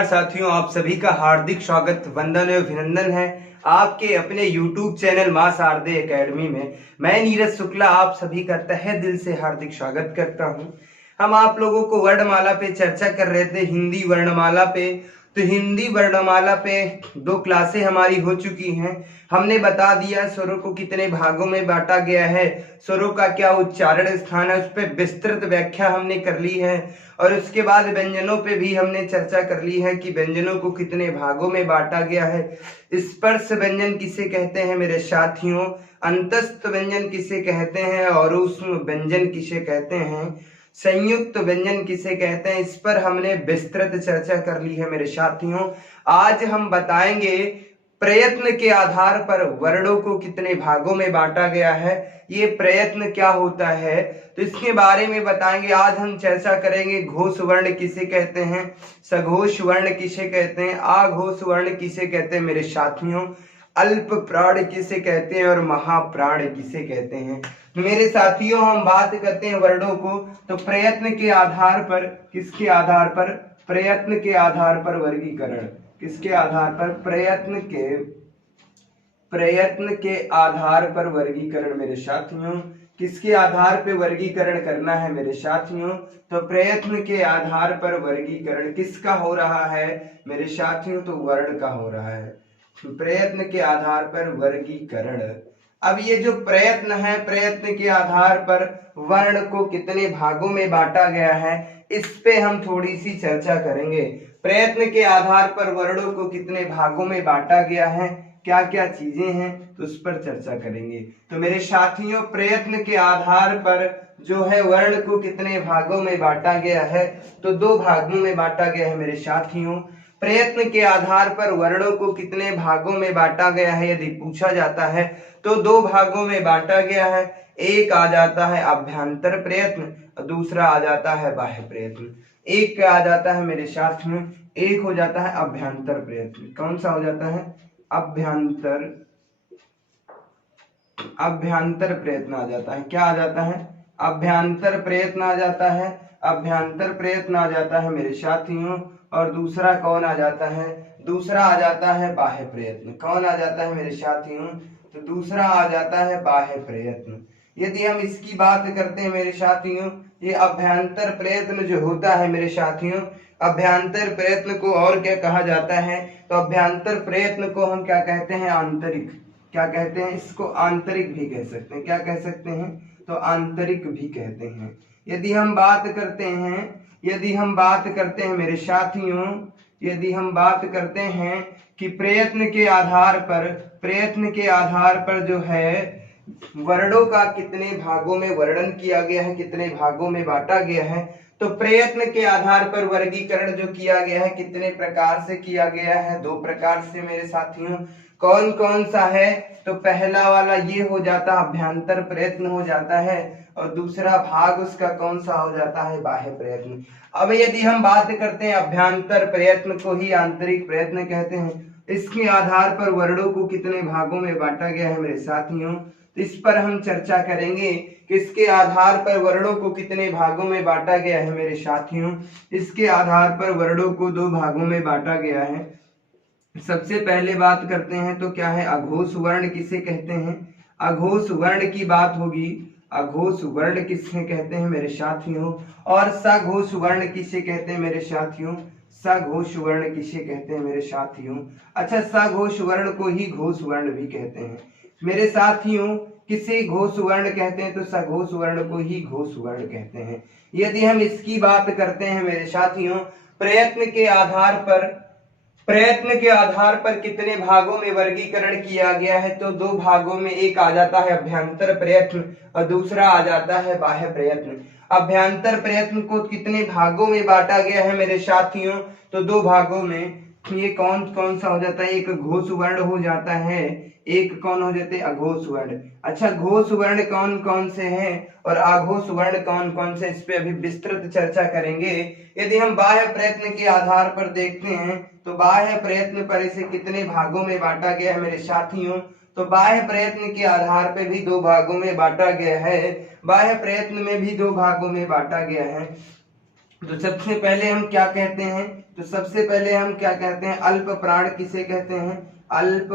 नमस्कार साथियों, आप सभी का हार्दिक स्वागत, वंदन एवं अभिनंदन है आपके अपने YouTube चैनल मां शारदे एकेडमी में। मैं नीरज शुक्ला आप सभी का तहे दिल से हार्दिक स्वागत करता हूं। हम आप लोगों को वर्णमाला पे चर्चा कर रहे थे, हिंदी वर्णमाला पे। तो हिंदी वर्णमाला पे 2 क्लासें हमारी हो चुकी हैं। हमने बता दिया स्वरों को कितने भागों में बांटा गया है, स्वरों का क्या उच्चारण स्थान है, उस पर विस्तृत व्याख्या हमने कर ली है। और उसके बाद व्यंजनों पे भी हमने चर्चा कर ली है कि व्यंजनों को कितने भागों में बांटा गया है। स्पर्श व्यंजन किसे कहते हैं मेरे साथियों, अंतस्थ व्यंजन किसे कहते हैं और ऊष्म व्यंजन किसे कहते हैं, संयुक्त व्यंजन किसे कहते हैं, इस पर हमने विस्तृत चर्चा कर ली है मेरे साथियों। आज हम बताएंगे प्रयत्न के आधार पर वर्णों को कितने भागों में बांटा गया है, ये प्रयत्न क्या होता है, तो इसके बारे में बताएंगे। आज हम चर्चा करेंगे घोष वर्ण किसे कहते हैं, सघोष वर्ण किसे कहते हैं, आघोष वर्ण किसे कहते हैं मेरे साथियों, अल्प प्राण किसे कहते हैं और महाप्राण किसे कहते हैं। मेरे साथियों हम बात करते हैं वर्णों को, तो प्रयत्न के आधार पर, किसके आधार पर, प्रयत्न के आधार पर वर्गीकरण, किसके आधार पर, प्रयत्न के आधार पर वर्गीकरण मेरे साथियों। किसके आधार पर वर्गीकरण करना है मेरे साथियों, तो प्रयत्न के आधार पर वर्गीकरण किसका हो रहा है मेरे साथियों, तो वर्ण का हो रहा है। प्रयत्न के आधार पर वर्गीकरण। अब ये जो प्रयत्न है, प्रयत्न के आधार पर वर्ण को कितने भागों में बांटा गया है, इस पे हम थोड़ी सी चर्चा करेंगे। प्रयत्न के आधार पर वर्णों को कितने भागों में बांटा गया है, क्या क्या चीजें हैं, तो उस पर चर्चा करेंगे। तो मेरे साथियों प्रयत्न के आधार पर जो है वर्ण को कितने भागों में बांटा गया है, तो 2 भागों में बांटा गया है मेरे साथियों। प्रयत्न के आधार पर वर्णों को कितने भागों में बांटा गया है यदि पूछा जाता है, तो 2 भागों में बांटा गया है। एक आ जाता है अभ्यंतर प्रयत्न और दूसरा आ जाता है बाह्य प्रयत्न। एक क्या आ जाता है मेरे साथियों, एक हो जाता है अभ्यंतर प्रयत्न। कौन सा हो जाता है, अभ्यंतर प्रयत्न आ जाता है। क्या आ जाता है, अभ्यंतर प्रयत्न आ जाता है, अभ्यंतर प्रयत्न आ जाता है मेरे साथियों। और दूसरा कौन आ जाता है, दूसरा आ जाता है बाह्य प्रयत्न। कौन आ जाता है मेरे साथियों, तो दूसरा आ जाता है बाह्य प्रयत्न। यदि हम इसकी बात करते हैं मेरे साथियों, ये अभ्यंतर प्रयत्न जो होता है मेरे साथियों, अभ्यंतर प्रयत्न को और क्या कहा जाता है, तो अभ्यंतर प्रयत्न को हम क्या कहते हैं, आंतरिक। क्या कहते हैं, इसको आंतरिक भी कह सकते हैं। क्या कह सकते हैं, तो आंतरिक भी कहते हैं। यदि हम बात करते हैं मेरे साथियों, यदि हम बात करते हैं कि प्रयत्न के आधार पर जो है वर्णों का कितने भागों में वर्णन किया गया है, कितने भागों में बांटा गया है, तो प्रयत्न के आधार पर वर्गीकरण जो किया गया है कितने प्रकार से किया गया है, 2 प्रकार से मेरे साथियों। कौन कौन सा है, तो पहला वाला ये हो जाता है अभ्यंतर प्रयत्न हो जाता है, और दूसरा भाग उसका कौन सा हो जाता है, बाह्य प्रयत्न। अब यदि हम बात करते हैं अभ्यंतर प्रयत्न को ही आंतरिक प्रयत्न कहते हैं, इसके आधार पर वर्णों को कितने भागों में बांटा गया है मेरे साथियों, तो इस पर हम चर्चा करेंगे कि इसके आधार पर वर्णों को कितने भागों में बांटा गया है मेरे साथियों। इसके आधार पर वर्णों को 2 भागों में बांटा गया है। सबसे पहले बात करते हैं तो क्या है, अघोष वर्ण किसे कहते हैं, अघोष वर्ण की बात होगी। अघोष वर्ण किसे कहते हैं मेरे साथियों, और सघोष वर्ण किसे कहते हैं मेरे साथियों, सघोष वर्ण किसे कहते हैं मेरे साथियों। अच्छा, सघोष वर्ण को ही घोष वर्ण भी कहते हैं मेरे साथियों। किसे घोष वर्ण कहते हैं, तो सघोष वर्ण को ही घोष वर्ण कहते हैं। यदि हम इसकी बात करते हैं मेरे साथियों, प्रयत्न के आधार पर कितने भागों में वर्गीकरण किया गया है, तो 2 भागों में, एक आ जाता है अभ्यंतर प्रयत्न और दूसरा आ जाता है बाह्य प्रयत्न। अभ्यंतर प्रयत्न को कितने भागों में बांटा गया है मेरे साथियों, तो 2 भागों में। ये कौन कौन सा हो जाता है, एक घोष वर्ण हो जाता है, एक कौन हो जाते हैं, अघोष वर्ण। अच्छा, घोष वर्ण कौन कौन से हैं और आघोष वर्ण कौन कौन से, इस पे अभी विस्तृत चर्चा करेंगे। यदि हम बाह्य प्रयत्न के आधार पर देखते हैं, तो बाह्य प्रयत्न पर इसे कितने भागों में बांटा गया है मेरे साथियों, तो बाह्य प्रयत्न के आधार पर भी 2 भागों में बांटा गया है। बाह्य प्रयत्न में भी 2 भागों में बांटा गया है। तो सबसे पहले हम क्या कहते हैं, तो सबसे पहले हम क्या कहते हैं, अल्प प्राण किसे कहते हैं, अल्प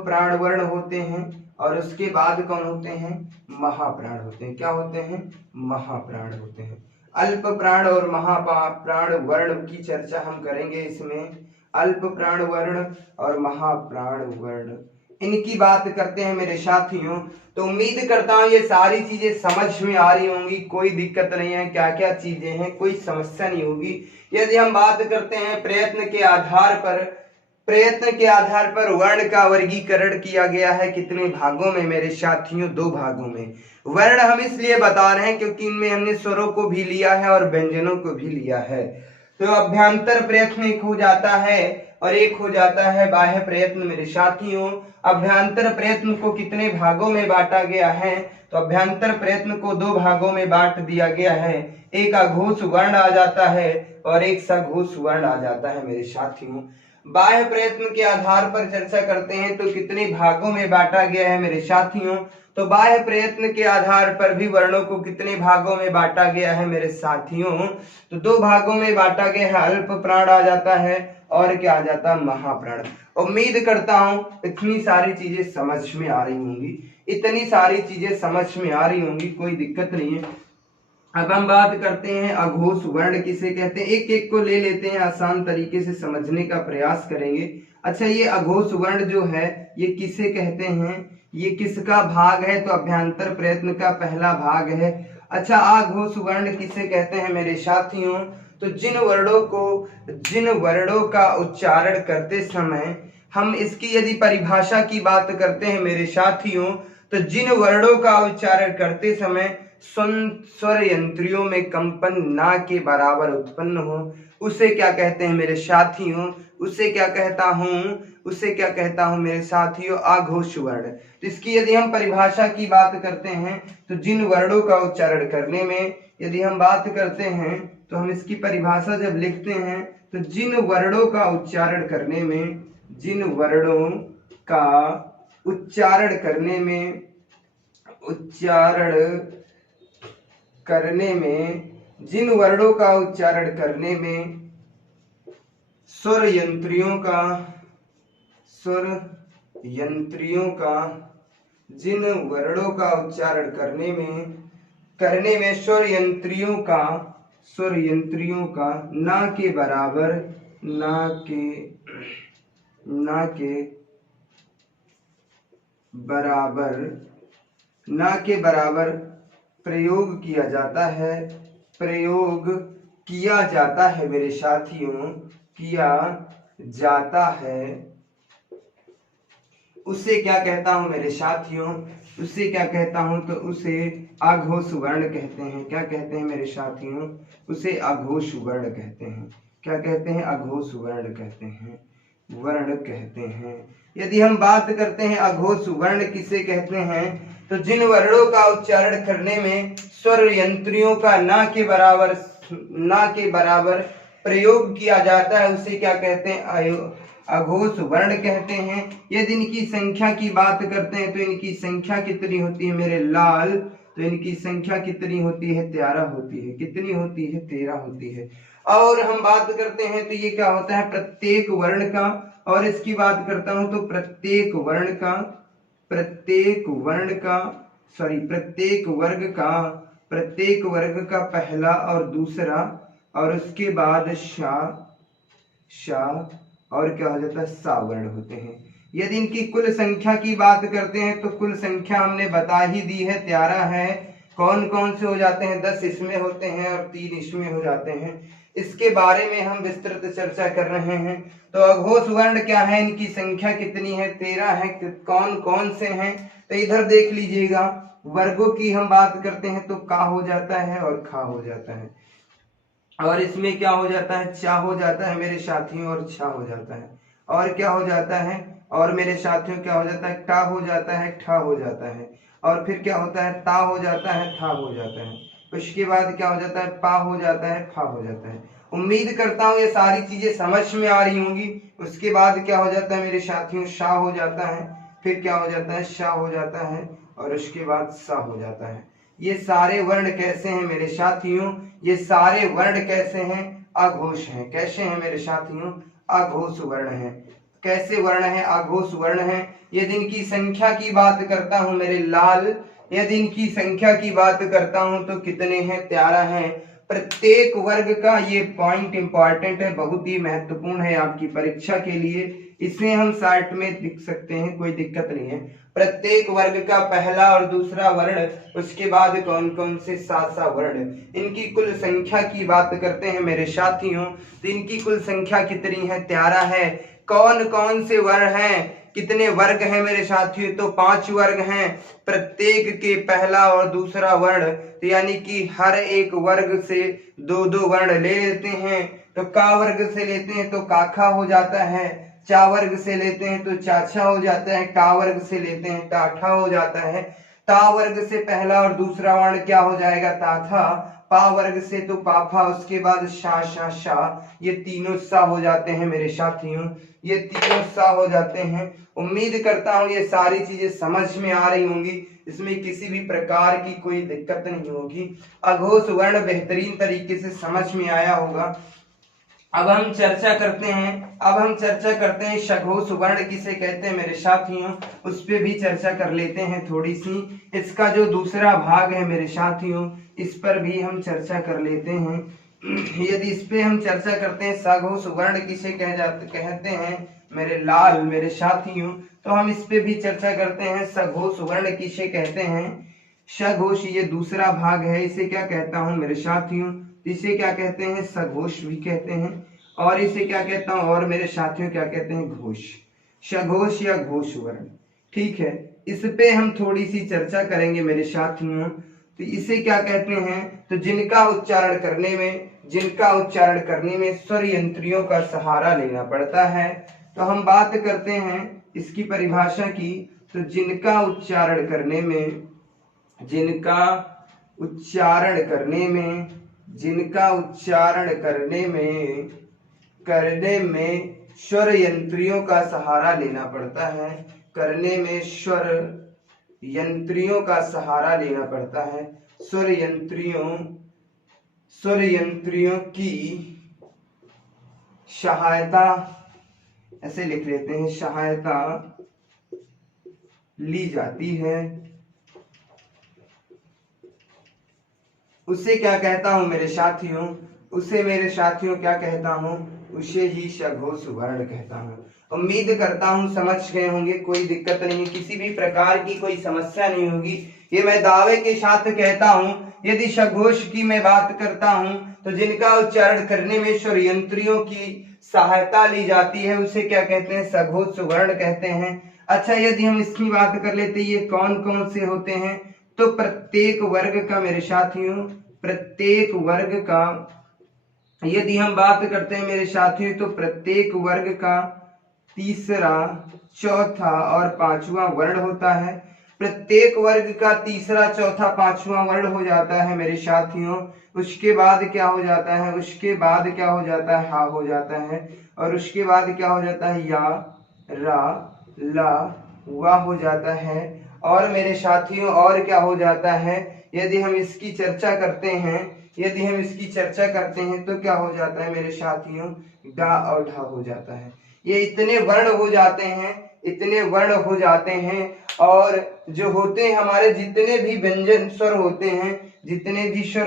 प्राण वर्ण होते हैं। और उसके बाद कौन होते हैं, महाप्राण होते हैं। क्या होते हैं, महाप्राण होते हैं। अल्प प्राण और महाप्राण वर्ण की चर्चा हम करेंगे इसमें। अल्प प्राण वर्ण और महाप्राण वर्ण, इनकी बात करते हैं मेरे साथियों। तो उम्मीद करता हूँ ये सारी चीजें समझ में आ रही होंगी, कोई दिक्कत नहीं है, क्या क्या चीजें हैं, कोई समस्या नहीं होगी। यदि हम बात करते हैं प्रयत्न के आधार पर वर्ण का वर्गीकरण किया गया है कितने भागों में मेरे साथियों, 2 भागों में। वर्ण हम इसलिए बता रहे हैं क्योंकि इनमें हमने स्वरों को भी लिया है और व्यंजनों को भी लिया है। तो अभ्यंतर प्रयत्न एक हो जाता है और एक हो जाता है बाह्य प्रयत्न मेरे साथियों। अभ्यंतर प्रयत्न को कितने भागों में बांटा गया है, तो अभ्यंतर प्रयत्न को 2 भागों में बांट दिया गया है। एक अघोष वर्ण आ जाता है और एक सघोष वर्ण आ जाता है मेरे साथियों। बाह्य प्रयत्न के आधार पर चर्चा करते हैं तो कितने भागों में बांटा गया है मेरे साथियों, तो बाह्य प्रयत्न के आधार पर भी वर्णों को कितने भागों में बांटा गया है मेरे साथियों, तो 2 भागों में बांटा गया है। अल्प प्राण आ जाता है और क्या आ जाता है, महाप्राण। उम्मीद करता हूं इतनी सारी चीजें समझ में आ रही होंगी, इतनी सारी चीजें समझ में आ रही होंगी, कोई दिक्कत नहीं है। अब हम बात करते हैं अघोष वर्ण किसे कहते हैं, एक एक को ले लेते हैं, आसान तरीके से समझने का प्रयास करेंगे। अच्छा, ये अघोष वर्ण जो है ये किसे कहते हैं, ये किसका भाग है, तो अभ्यंतर प्रयत्न का पहला भाग है। अच्छा, अघोष वर्ण किसे कहते हैं मेरे साथियों, तो जिन वर्णों का उच्चारण करते समय हम इसकी यदि परिभाषा की बात करते हैं मेरे साथियों, तो जिन वर्णों का उच्चारण करते समय स्वर यंत्रियों में कंपन ना के बराबर उत्पन्न हो, उसे क्या कहते हैं मेरे साथियों, उसे क्या कहता हूं मेरे साथियों, अघोष वर्ण। तो इसकी यदि हम परिभाषा की बात करते हैं तो जिन वर्णों का उच्चारण करने में यदि हम बात करते हैं तो हम इसकी परिभाषा जब लिखते हैं तो जिन वर्णों का उच्चारण करने में जिन वर्णों का उच्चारण करने में सुर यंत्रियों का जिन वर्णों का उच्चारण करने में सुर यंत्रियों का ना के बराबर प्रयोग किया जाता है मेरे साथियों, किया जाता है, उसे क्या कहता हूं मेरे साथियों, उसे क्या कहता हूं, तो उसे अघोष वर्ण कहते हैं। क्या कहते हैं मेरे साथियों, उसे अघोष वर्ण कहते हैं। क्या कहते हैं, अघोष वर्ण कहते हैं। यदि हम बात करते हैं अघोष वर्ण किसे कहते हैं, तो जिन वर्णों का उच्चारण करने में स्वर यंत्रियों का ना के बराबर प्रयोग किया जाता है, उसे क्या कहते हैं, अघोष वर्ण कहते हैं। यदि इनकी संख्या की बात करते हैं तो इनकी संख्या कितनी होती है मेरे लाल, तो इनकी संख्या कितनी होती है, 13 होती है। कितनी होती है, 13 होती है। और हम बात करते हैं तो ये क्या होता है, प्रत्येक वर्ण का, और इसकी बात करता हूं तो प्रत्येक वर्ग का पहला और दूसरा और उसके बाद शा और क्या हो जाता है, सा वर्ण होते हैं। यदि इनकी कुल संख्या की बात करते हैं तो कुल संख्या हमने बता ही दी है, 13 है। कौन कौन से हो जाते हैं, 10 इसमें होते हैं और 3 इसमें हो जाते हैं। इसके बारे में हम विस्तृत चर्चा कर रहे हैं। तो अघोष वर्ण क्या है, इनकी संख्या कितनी है, 13 है। कौन कौन से हैं, तो इधर देख लीजिएगा। वर्गों की हम बात करते हैं तो का हो जाता है और खा हो जाता है, और इसमें क्या हो जाता है, चा हो जाता है मेरे साथियों, और छा हो जाता है, और क्या हो जाता है, और मेरे साथियों क्या हो जाता है, टा हो जाता है, ठा हो जाता है, और फिर क्या होता है, ता हो जाता है, था हो जाता है। उसके बाद क्या हो जाता है, पा हो जाता है, फा हो जाता है। उम्मीद करता हूँ ये सारी चीजें समझ में आ रही होंगी। उसके बाद क्या हो जाता है मेरे साथियों, शा हो जाता है, फिर क्या हो जाता है, शा हो जाता है, और उसके बाद सा हो जाता है। ये सारे वर्ण कैसे हैं मेरे साथियों? ये सारे वर्ण कैसे हैं? अघोष हैं। कैसे हैं मेरे साथियों? अघोष वर्ण हैं। कैसे वर्ण है? अघोष वर्ण है। यदि इनकी संख्या की बात करता हूं मेरे लाल, यदि इनकी संख्या की बात करता हूं तो कितने हैं? 13 हैं। प्रत्येक वर्ग का ये पॉइंट इंपॉर्टेंट है, बहुत ही महत्वपूर्ण है आपकी परीक्षा के लिए। इसे हम चार्ट में लिख सकते हैं, कोई दिक्कत नहीं है। प्रत्येक वर्ग का पहला और दूसरा वर्ण, उसके बाद कौन कौन से 7 वर्ण। इनकी कुल संख्या की बात करते हैं मेरे साथियों, तो इनकी कुल संख्या कितनी है? 13 है। कौन कौन से वर्ण हैं? कितने वर्ग हैं मेरे साथियों? तो 5 वर्ग हैं। प्रत्येक के पहला और दूसरा वर्ण, तो यानी कि हर एक वर्ग से 2-2 वर्ण ले लेते हैं। तो का वर्ग से लेते हैं तो काखा हो जाता है, चा वर्ग से लेते हैं तो चाचा हो जाता है, टा वर्ग से लेते हैं टाठा हो जाता है। ता वर्ग से पहला और दूसरा वर्ण क्या हो जाएगा? ताथा। पा वर्ग से तो पाफा, उसके बाद शा शा शा, ये तीनों सा हो जाते हैं मेरे साथियों, ये तीनों सा हो जाते हैं। उम्मीद करता हूं ये सारी चीजें समझ में आ रही होंगी, इसमें किसी भी प्रकार की कोई दिक्कत नहीं होगी। अघोष वर्ण बेहतरीन तरीके से समझ में आया होगा। अब हम चर्चा करते हैं सघोष वर्ण किसे कहते हैं मेरे साथियों, उस पे भी चर्चा कर लेते हैं थोड़ी सी। इसका जो दूसरा भाग है मेरे साथियों, इस पर भी हम चर्चा कर लेते हैं। यदि इस पे हम चर्चा करते हैं सघोष वर्ण किसे कहते हैं मेरे लाल, मेरे साथियों, तो हम इस पे भी चर्चा करते हैं सघोष वर्ण किसे कहते हैं। सघोष ये दूसरा भाग है, इसे क्या कहता हूं मेरे साथियों? इसे क्या कहते हैं? सघोष भी कहते हैं। और इसे क्या कहता हूं और मेरे साथियों क्या कहते हैं? घोष। सघोष या घोष वर्ण, ठीक है। इस पे हम थोड़ी सी चर्चा करेंगे मेरे साथियों। तो इसे क्या कहते हैं? तो जिनका उच्चारण करने में स्वर यंत्रियों का सहारा लेना पड़ता है। तो हम बात करते हैं इसकी परिभाषा की। तो जिनका उच्चारण करने में स्वर यंत्रियों का सहारा लेना पड़ता है। करने में स्वर यंत्रियों का सहारा लेना पड़ता है। स्वर यंत्रियों की सहायता, ऐसे लिख लेते हैं, सहायता ली जाती है। उसे क्या कहता हूं मेरे साथियों? क्या कहता हूं? उसे ही सघोष वर्ण कहता हूं। उम्मीद करता हूं समझ गए होंगे, कोई दिक्कत नहीं, किसी भी प्रकार की कोई समस्या नहीं होगी। ये मैं दावे के साथ कहता हूं। यदि सघोष की मैं बात करता हूं तो जिनका उच्चारण करने में स्वर यंत्रियों की सहायता ली जाती है, उसे क्या कहते हैं? सघोष वर्ण कहते हैं। अच्छा, यदि हम इसकी बात कर लेते, ये कौन कौन से होते हैं? तो प्रत्येक वर्ग का मेरे साथियों, प्रत्येक वर्ग का यदि हम बात करते हैं मेरे साथियों, तो प्रत्येक वर्ग का तीसरा, चौथा और पांचवा वर्ण होता है। प्रत्येक वर्ग का तीसरा, चौथा, पांचवा वर्ण हो जाता है मेरे साथियों। उसके बाद क्या हो जाता है? हा हो जाता है। और उसके बाद क्या हो जाता है? या, रा, ला, वा हो जाता है। और मेरे साथियों और क्या हो जाता है? यदि हम इसकी चर्चा करते हैं तो क्या हो जाता है मेरे साथियों? डा और ढा हो जाता है। ये इतने वर्ण हो जाते हैं। और जो होते हैं हमारे जितने भी व्यंजन स्वर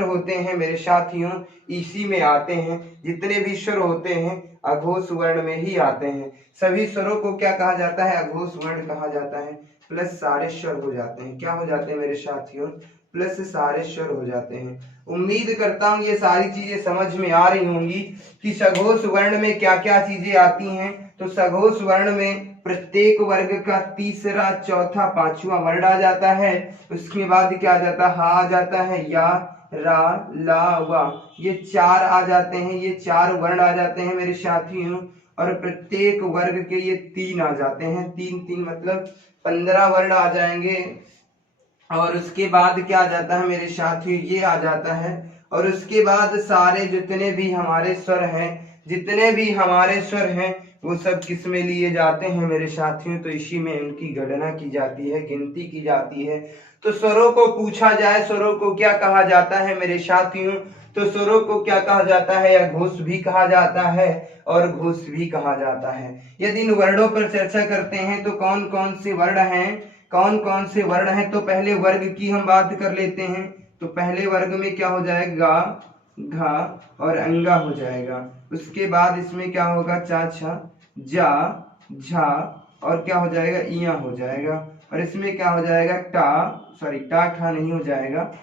होते हैं मेरे साथियों, इसी में आते हैं। जितने भी स्वर होते हैं अघोष वर्ण में ही आते हैं। सभी स्वरों को क्या कहा जाता है? अघोष वर्ण कहा जाता है। प्लस सारे स्वर हो जाते हैं। क्या हो जाते हैं मेरे साथियों? प्लस सारे स्वर हो जाते हैं। उम्मीद करता हूं ये सारी चीजें समझ में आ रही होंगी कि सघोष वर्ण में क्या क्या चीजें आती हैं। तो सघोष वर्ण में प्रत्येक वर्ग का तीसरा, चौथा, पांचवा वर्ण आ जाता है। उसके बाद क्या आ जाता है? हा आ जाता है, या, रा, ला, वा, ये 4 आ जाते हैं। ये 4 वर्ण आ जाते हैं मेरे साथियों। और प्रत्येक वर्ग के ये 3 आ जाते हैं। 3 मतलब 15 वर्ण आ जाएंगे। और उसके बाद क्या आ जाता है मेरे साथियों? ये आ जाता है। और उसके बाद सारे जितने भी हमारे स्वर हैं वो सब किस में लिए जाते हैं मेरे साथियों? तो इसी में उनकी गणना की जाती है, गिनती की जाती है। तो स्वरों को पूछा जाए स्वरों को क्या कहा जाता है मेरे साथियों, तो स्वरों को क्या कहा जाता है, या घोष भी कहा जाता है और घोष भी कहा जाता है। यदि इन वर्णों पर चर्चा करते हैं तो कौन कौन से वर्ण हैं, कौन कौन से वर्ण हैं, तो पहले वर्ग की हम बात कर लेते हैं। तो पहले वर्ग में क्या हो जाएगा, घा और अंगा हो जाएगा। उसके बाद इसमें क्या होगा, चा छा जा झा और क्या हो जाएगा, इया हो जाएगा। और इसमें क्या हो जाएगा, टा ठा नहीं हो जाएगा,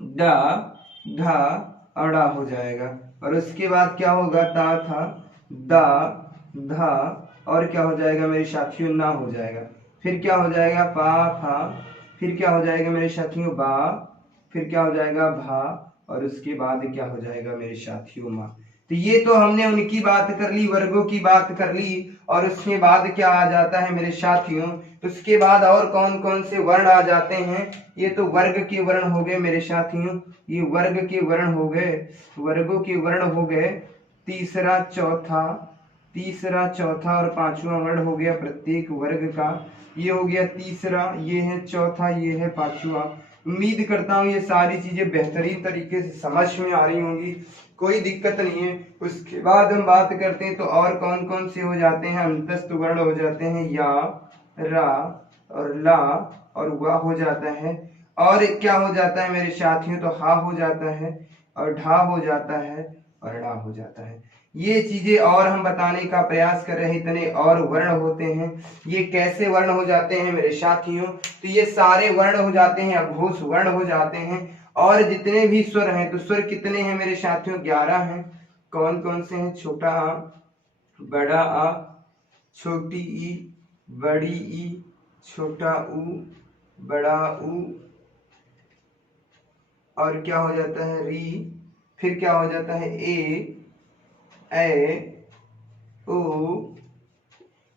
डा ढा और डा हो जाएगा। और उसके बाद क्या होगा, ता था दा धा और क्या हो जाएगा मेरे साथियों, ना हो जाएगा। फिर क्या हो जाएगा, पा फा, फिर क्या हो जाएगा मेरे साथियों, बा, फिर क्या हो जाएगा, भा और उसके बाद क्या हो जाएगा मेरे साथियों, माँ। तो ये तो हमने उनकी बात कर ली, वर्गों की बात कर ली। और उसके बाद क्या आ जाता है मेरे साथियों, उसके बाद और कौन कौन से वर्ण आ जाते हैं, ये तो वर्ग के वर्ण हो गए मेरे साथियों, ये वर्ग के वर्ण हो गए, वर्गों के वर्ण हो गए। तीसरा चौथा और पांचवा वर्ण हो गया प्रत्येक वर्ग का, ये हो गया तीसरा, ये है चौथा, ये है पांचवा। उम्मीद करता हूँ ये सारी चीजें बेहतरीन तरीके से समझ में आ रही होंगी, कोई दिक्कत नहीं है। उसके बाद हम बात करते हैं तो और कौन कौन से हो जाते हैं, अंतस्थ वर्ण हो जाते हैं, या रा और ला और वा हो जाता है। और क्या हो जाता है मेरे साथियों, तो हा हो जाता है और ढा हो जाता है और ड़ा हो जाता है। ये चीजें और हम बताने का प्रयास कर रहे हैं, इतने और वर्ण होते हैं। ये कैसे वर्ण हो जाते हैं मेरे साथियों, तो ये सारे वर्ण हो जाते हैं, अघोष वर्ण हो जाते हैं। और जितने भी स्वर हैं, तो स्वर कितने हैं मेरे साथियों, 11 हैं। कौन कौन से हैं, छोटा आ, बड़ा आ, छोटी ई, बड़ी ई, छोटा ऊ, बड़ा ऊ और क्या हो जाता है, री, फिर क्या हो जाता है, ए ओ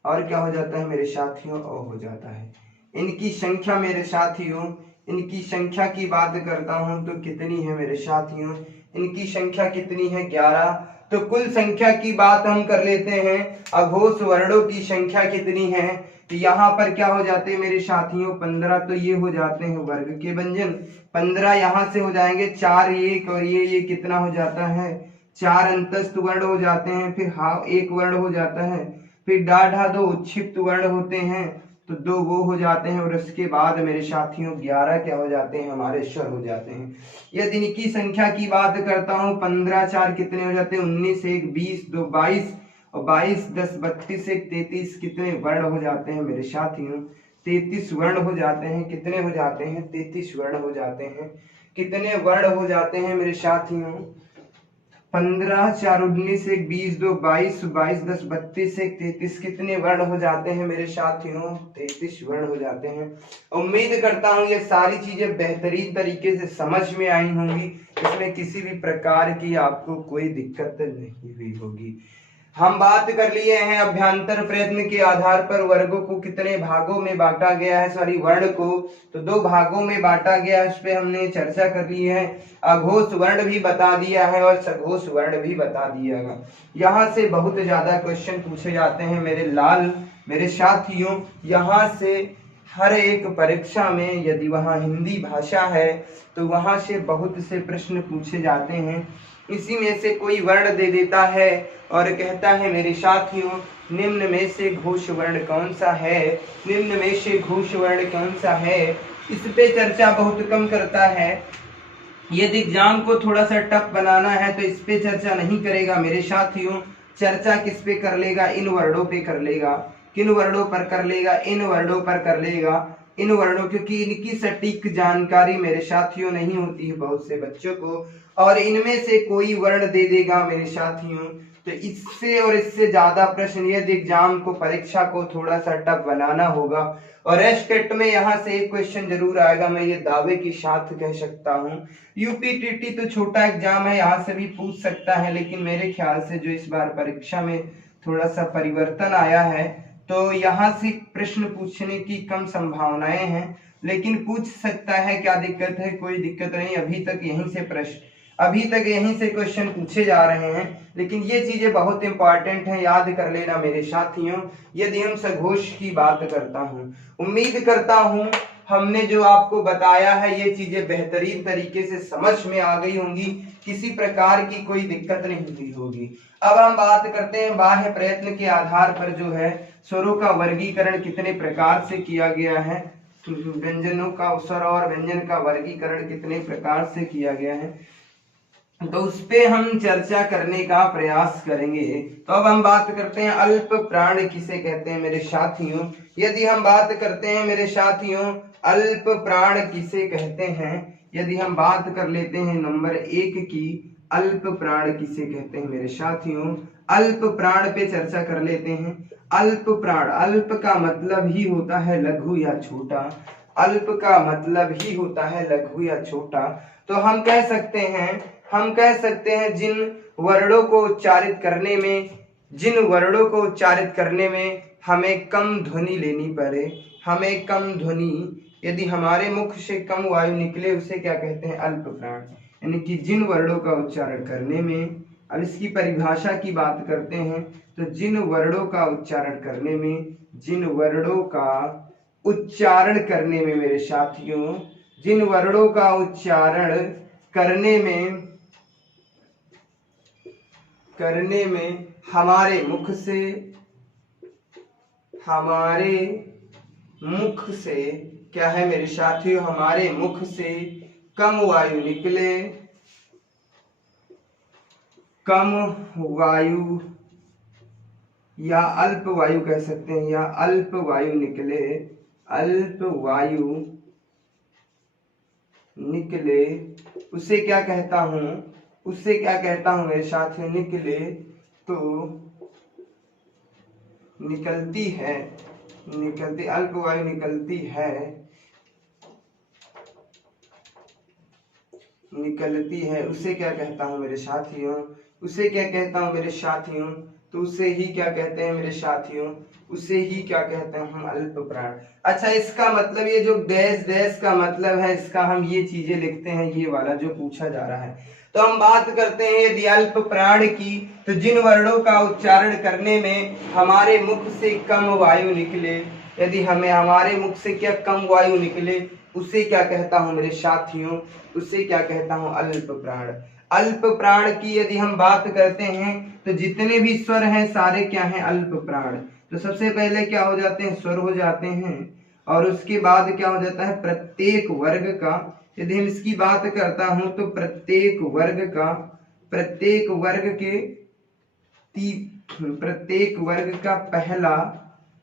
और क्या हो जाता है मेरे साथियों, ओ हो जाता है। इनकी संख्या मेरे साथियों, इनकी संख्या की बात करता हूं तो कितनी है मेरे साथियों, इनकी संख्या कितनी है, 11। तो कुल संख्या की बात हम कर लेते हैं, अघोष वर्णों की संख्या कितनी है, तो यहाँ पर क्या हो जाते हैं मेरे साथियों, 15। तो ये हो जाते हैं वर्ग के व्यंजन, 15 यहाँ से हो जाएंगे, 4 एक और ये कितना हो जाता है, 4 अंतस्थ वर्ण हो जाते हैं। फिर हा एक वर्ण हो जाता है, फिर डा ढा 2 उच्छिप्त वर्ण होते हैं, तो 2 वो हो जाते हैं। और उसके बाद मेरे साथियों 11 क्या हो जाते हैं, हमारे स्वर हो जाते हैं। यदि इनकी संख्या की बात करता हूँ, 15 4 कितने हो जाते हैं, 19 1 20 2 22 और 22 10 32 1 33 कितने वर्ण हो जाते हैं मेरे साथियों, 33 वर्ण हो जाते हैं। कितने हो जाते हैं, 33 वर्ण हो जाते हैं। कितने वर्ण हो जाते हैं मेरे साथियों, 15 4 19 1 20 2 22 22 10 32 1 33 कितने वर्ण हो जाते हैं मेरे साथियों, 33 वर्ण हो जाते हैं। उम्मीद करता हूँ ये सारी चीजें बेहतरीन तरीके से समझ में आई होंगी, इसमें किसी भी प्रकार की आपको कोई दिक्कत नहीं हुई होगी। हम बात कर लिए हैं अभ्यांतर प्रयत्न के आधार पर वर्गों को कितने भागों में बांटा गया है, सॉरी वर्ण को तो 2 भागों में बांटा गया है, उस पर हमने चर्चा कर ली है। अघोष वर्ण भी बता दिया है और सघोष वर्ण भी बता दिया है। यहाँ से बहुत ज्यादा क्वेश्चन पूछे जाते हैं मेरे साथियों, यहाँ से हर एक परीक्षा में यदि वहाँ हिंदी भाषा है तो वहां से बहुत से प्रश्न पूछे जाते हैं। इसी में से कोई वर्ण दे देता है और कहता है मेरे साथियों निम्न में से घोष वर्ण कौन सा है, निम्न में से घोष वर्ण कौन सा है, इस पे चर्चा बहुत कम करता है। यदि एग्जाम को थोड़ा सा टफ बनाना है तो इस पे चर्चा नहीं करेगा मेरे साथियों, चर्चा किस पे कर लेगा, इन वर्णों पे कर लेगा। किन वर्णों पर कर लेगा, इन वर्णों पर कर लेगा, इन वर्णों, क्योंकि इनकी सटीक जानकारी मेरे साथियों नहीं होती है बहुत से बच्चों को, और इनमें से कोई वर्ण दे देगा मेरे साथियों। तो इससे और इससे ज्यादा प्रश्न यदि एग्जाम को परीक्षा को थोड़ा सा टफ बनाना होगा, और एस्टेट में यहाँ से एक क्वेश्चन जरूर आएगा, मैं ये दावे के साथ कह सकता हूँ। यूपीटीटी तो छोटा एग्जाम है, यहाँ से भी पूछ सकता है, लेकिन मेरे ख्याल से जो इस बार परीक्षा में थोड़ा सा परिवर्तन आया है तो यहाँ से प्रश्न पूछने की कम संभावनाएं हैं, लेकिन पूछ सकता है, क्या दिक्कत है, कोई दिक्कत नहीं। अभी तक यहीं से क्वेश्चन पूछे जा रहे हैं, लेकिन ये चीजें बहुत इंपॉर्टेंट हैं, याद कर लेना मेरे साथियों। यदि हम सघोष की बात करता हूँ, उम्मीद करता हूँ हमने जो आपको बताया है ये चीजें बेहतरीन तरीके से समझ में आ गई होंगी, किसी प्रकार की कोई दिक्कत नहीं हुई होगी। अब हम बात करते हैं बाह्य प्रयत्न के आधार पर जो है स्वरों का वर्गीकरण कितने प्रकार से किया गया है, व्यंजनों का स्वर और व्यंजन का वर्गीकरण कितने प्रकार से किया गया है, तो उस पे हम चर्चा करने का प्रयास करेंगे। तो अब हम बात करते हैं अल्प प्राण किसे कहते हैं मेरे साथियों। यदि हम बात करते हैं मेरे साथियों अल्प प्राण किसे कहते हैं, यदि हम बात कर लेते हैं नंबर 1 की, अल्प प्राण किसे कहते हैं मेरे साथियों, अल्प प्राण पे चर्चा कर लेते हैं। अल्प प्राण, अल्प का मतलब ही होता है लघु या छोटा, अल्प का मतलब ही होता है लघु या छोटा। तो हम कह सकते हैं जिन वर्णों को उच्चारित करने में, जिन वर्णों को उच्चारित करने में हमें कम ध्वनि लेनी पड़े, हमें कम ध्वनि, यदि हमारे मुख से कम वायु निकले उसे क्या कहते हैं अल्प प्राण। यानी कि जिन वर्णों का उच्चारण करने में, अब इसकी परिभाषा की बात करते हैं तो जिन वर्णों का उच्चारण करने में, जिन वर्णों का उच्चारण करने में मेरे साथियों, जिन वर्णों का उच्चारण करने में हमारे मुख से क्या है मेरे साथियों, हमारे मुख से कम वायु निकले, कम वायु या अल्प वायु कह सकते हैं, या अल्प वायु निकले, अल्प वायु निकले, उसे क्या कहता हूं, उससे क्या कहता हूं मेरे साथियों, निकले तो निकलती है, निकलती, अल्प वायु निकलती है, निकलती है, उसे क्या कहता हूं मेरे साथियों, उसे क्या कहता हूं मेरे साथियों, तो उसे ही क्या कहते हैं मेरे साथियों, उसे ही क्या कहते हैं हम अल्प प्राण। अच्छा, इसका मतलब ये जो डैश डैश का मतलब है, इसका हम ये चीजें लिखते हैं, ये वाला जो पूछा जा रहा है। तो हम बात करते हैं यदि अल्प प्राण की, तो जिन वर्णों का उच्चारण करने में हमारे मुख से कम वायु निकले, यदि हमें हमारे मुख से क्या कम वायु निकले, उसे क्या कहता हूं मेरे साथियों, उसे क्या कहता हूं अल्प प्राण। अल्प प्राण की यदि हम बात करते हैं तो जितने भी स्वर हैं सारे क्या हैं अल्प प्राण। तो सबसे पहले क्या हो जाते हैं, स्वर हो जाते हैं, और उसके बाद क्या हो जाता है प्रत्येक वर्ग का, यदि हम इसकी बात करता हूं तो प्रत्येक वर्ग का पहला,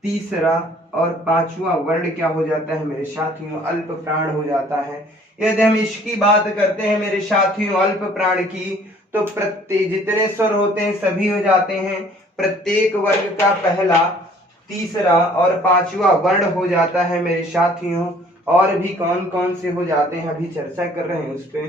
तीसरा और पांचवा वर्ण क्या हो जाता है मेरे साथियों अल्प प्राण हो जाता है। यदि हम इसकी बात करते हैं मेरे साथियों अल्प प्राण की, तो प्रत्येक जितने स्वर होते हैं सभी हो जाते हैं, प्रत्येक वर्ग का पहला, तीसरा और पांचवा वर्ण हो जाता है मेरे साथियों। और भी कौन कौन से हो जाते हैं अभी चर्चा कर रहे हैं उस पे।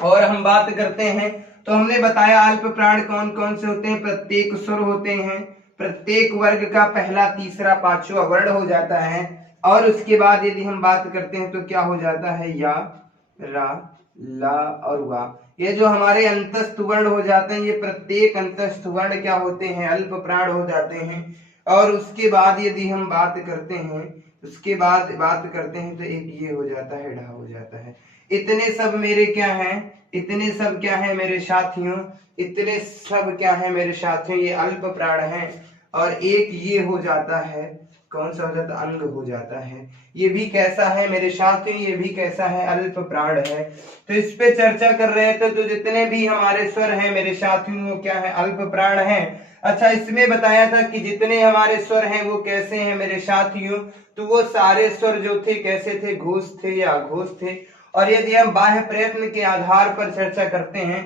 और हम बात करते हैं तो हमने बताया अल्प प्राण कौन कौन से होते हैं, प्रत्येक स्वर होते हैं, प्रत्येक वर्ग का पहला, तीसरा, पांचवा वर्ण हो जाता है, और उसके बाद यदि हम बात करते हैं तो क्या हो जाता है या, रा, ला और वा। ये जो हमारे अंतस्थ वर्ण हो जाते हैं, ये प्रत्येक अंतस्थ वर्ण क्या होते हैं अल्प प्राण हो जाते हैं। और उसके बाद यदि हम बात करते हैं, उसके बाद बात करते हैं तो एक ये हो जाता है, ढा हो जाता है। इतने सब मेरे क्या हैं, इतने सब क्या है मेरे साथियों, इतने सब क्या है मेरे साथियों, ये अल्प प्राण है। और एक ये हो जाता है, कौन सा हो जाता है, अंग हो जाता है। ये भी कैसा है मेरे साथियों, ये भी कैसा है, अल्प प्राण है। तो इस पे चर्चा कर रहे थे, तो जितने भी हमारे स्वर हैं मेरे साथियों वो क्या है, अल्प प्राण है। अच्छा, इसमें बताया था कि जितने हमारे स्वर हैं वो कैसे हैं मेरे साथियों, तो वो सारे स्वर जो थे कैसे थे, घोष थे या अघोष थे। और यदि हम बाह्य प्रयत्न के आधार पर चर्चा करते हैं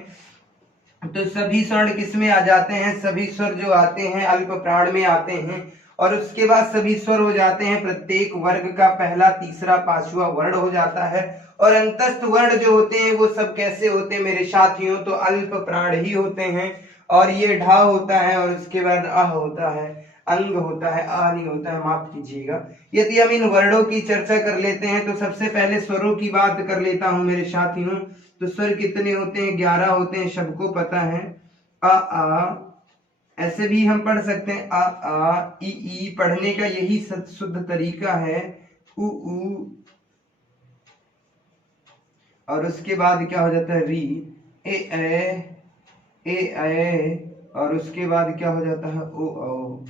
तो सभी स्वर्ण किसमें आ जाते हैं, सभी स्वर जो आते हैं अल्प प्राण में आते हैं। और उसके बाद सभी स्वर हो जाते हैं, प्रत्येक वर्ग का पहला, तीसरा, पांचवा वर्ण हो जाता है। और अंतस्थ वर्ण जो होते हैं वो सब कैसे होते हैं मेरे साथियों, तो अल्प प्राण ही होते हैं। और ये ढा होता है और उसके बाद अह होता है। अंग होता है, आ नहीं होता है, माफ कीजिएगा। यदि हम इन वर्णों की चर्चा कर लेते हैं तो सबसे पहले स्वरों की बात कर लेता हूं मेरे साथियों। तो स्वर कितने होते हैं? 11 होते हैं, सबको पता है। आ, ऐसे भी हम पढ़ सकते हैं, आ ई पढ़ने का यही शुद्ध तरीका है। उ और उसके बाद क्या हो जाता है? री, ए और उसके बाद क्या हो जाता है? ओ।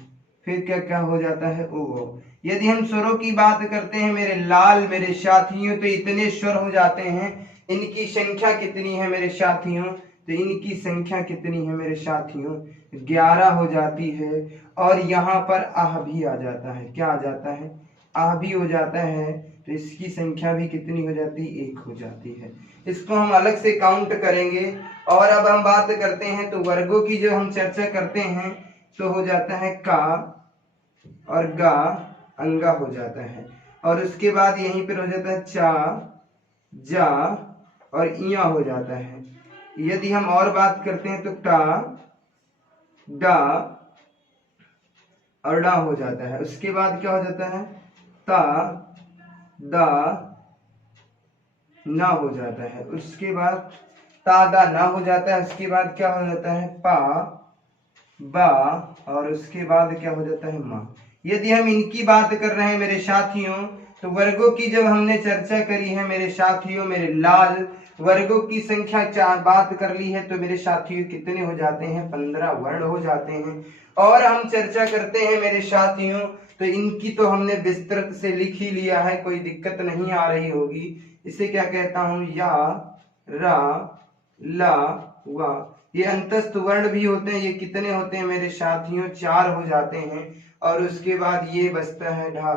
फिर क्या क्या हो जाता है? ओ। यदि हम स्वरों की बात करते हैं मेरे लाल मेरे साथियों, तो इतने स्वर हो जाते हैं। इनकी संख्या कितनी है मेरे साथियों? तो इनकी संख्या कितनी है मेरे साथियों? 11 हो जाती है। और यहाँ पर आह भी आ जाता है। क्या आ जाता है? आह भी हो जाता है। तो इसकी संख्या भी कितनी हो जाती है? 1 हो जाती है। इसको हम अलग से काउंट करेंगे। और अब हम बात करते हैं तो वर्गों की जो हम चर्चा करते हैं तो हो जाता है का और गा, अंगा हो जाता है। और उसके बाद यहीं पर हो जाता है चा, जा और इया हो जाता है। यदि हम और बात करते हैं तो टा, डा और डा हो जाता है। उसके बाद क्या हो जाता है? ता, दा, ना हो जाता है। उसके बाद तादा ना हो जाता है। उसके बाद क्या हो जाता है? पा, बा और उसके बाद क्या हो जाता है? माँ। यदि हम इनकी बात कर रहे हैं मेरे साथियों, तो वर्गों की जब हमने चर्चा करी है मेरे साथियों, मेरे लाल वर्गों की संख्या 4 बात कर ली है, तो मेरे साथियों कितने हो जाते हैं? 15 वर्ण हो जाते हैं। और हम चर्चा करते हैं मेरे साथियों, तो इनकी तो हमने विस्तृत से लिख ही लिया है, कोई दिक्कत नहीं आ रही होगी। इसे क्या कहता हूं? या, रा, ला, वा। ये अंतस्थ वर्ण भी होते हैं। ये कितने होते हैं मेरे साथियों? 4 हो जाते हैं। और उसके बाद ये बचता है ढा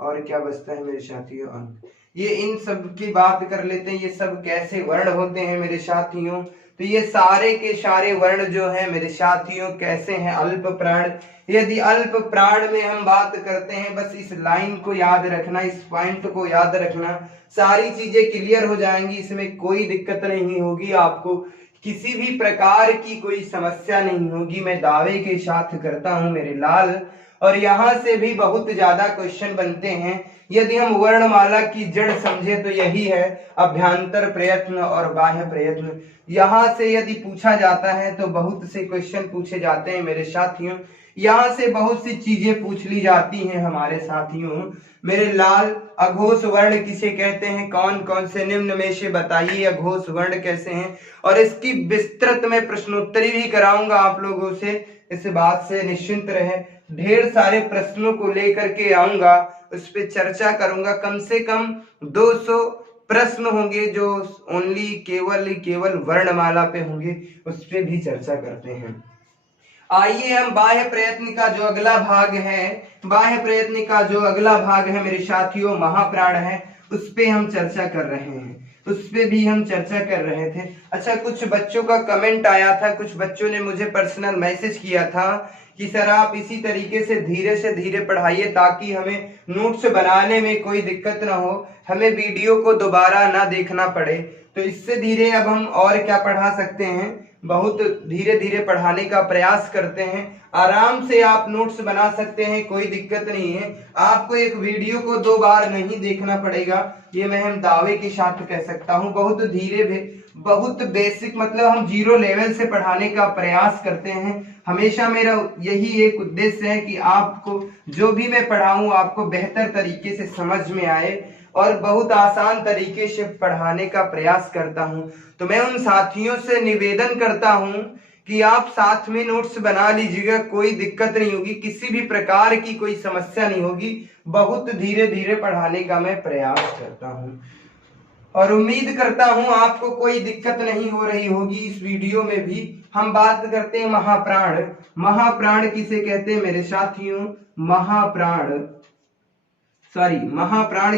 और क्या बचता है मेरे साथियों? अंक। ये इन सब की बात कर लेते हैं। ये सब कैसे वर्ण होते हैं मेरे साथियों? तो ये सारे के सारे वर्ण जो है मेरे साथियों कैसे हैं? अल्प प्राण। यदि अल्प प्राण में हम बात करते हैं, बस इस लाइन को याद रखना, इस पॉइंट को याद रखना, सारी चीजें क्लियर हो जाएंगी। इसमें कोई दिक्कत नहीं होगी, आपको किसी भी प्रकार की कोई समस्या नहीं होगी, मैं दावे के साथ करता हूं मेरे लाल। और यहां से भी बहुत ज्यादा क्वेश्चन बनते हैं। यदि हम वर्णमाला की जड़ समझे तो यही है अभ्यंतर प्रयत्न और बाह्य प्रयत्न। यहां से यदि पूछा जाता है तो बहुत से क्वेश्चन पूछे जाते हैं मेरे साथियों। यहां से बहुत सी चीजें पूछ ली जाती हैं हमारे साथियों मेरे लाल। अघोष वर्ण किसे कहते हैं? कौन कौन से निम्न में से बताइए अघोष वर्ण कैसे हैं? और इसकी विस्तृत में प्रश्नोत्तरी भी कराऊंगा आप लोगों से, इस बात से निश्चिंत रहे। ढेर सारे प्रश्नों को लेकर के आऊंगा, उस पर चर्चा करूंगा। कम से कम 200 प्रश्न होंगे जो ओनली केवल वर्णमाला पे होंगे, उस पर भी चर्चा करते हैं। आइए हम बाह्य प्रयत्न का जो अगला भाग है, बाह्य प्रयत्न का जो अगला भाग है मेरे साथियों, महाप्राण है, उस पे हम चर्चा कर रहे हैं। उस पे भी हम चर्चा कर रहे थे। अच्छा, कुछ बच्चों का कमेंट आया था, कुछ बच्चों ने मुझे पर्सनल मैसेज किया था कि सर आप इसी तरीके से धीरे पढ़ाइए ताकि हमें नोट्स बनाने में कोई दिक्कत ना हो, हमें वीडियो को दोबारा ना देखना पड़े। तो इससे धीरे अब हम और क्या पढ़ा सकते हैं, बहुत धीरे पढ़ाने का प्रयास करते हैं। आराम से आप नोट्स बना सकते हैं, कोई दिक्कत नहीं है। आपको एक वीडियो को 2 बार नहीं देखना पड़ेगा, ये मैं हम दावे के साथ कह सकता हूं। बहुत बेसिक, मतलब हम 0 लेवल से पढ़ाने का प्रयास करते हैं। हमेशा मेरा यही एक उद्देश्य है कि आपको जो भी मैं पढ़ाऊं आपको बेहतर तरीके से समझ में आए और बहुत आसान तरीके से पढ़ाने का प्रयास करता हूं। तो मैं उन साथियों से निवेदन करता हूं कि आप साथ में नोट्स बना लीजिएगा, कोई दिक्कत नहीं होगी, किसी भी प्रकार की कोई समस्या नहीं होगी। बहुत धीरे पढ़ाने का मैं प्रयास करता हूं और उम्मीद करता हूं आपको कोई दिक्कत नहीं हो रही होगी। इस वीडियो में भी हम बात करते हैं महाप्राण। महाप्राण किसे कहते हैं मेरे साथियों? महाप्राण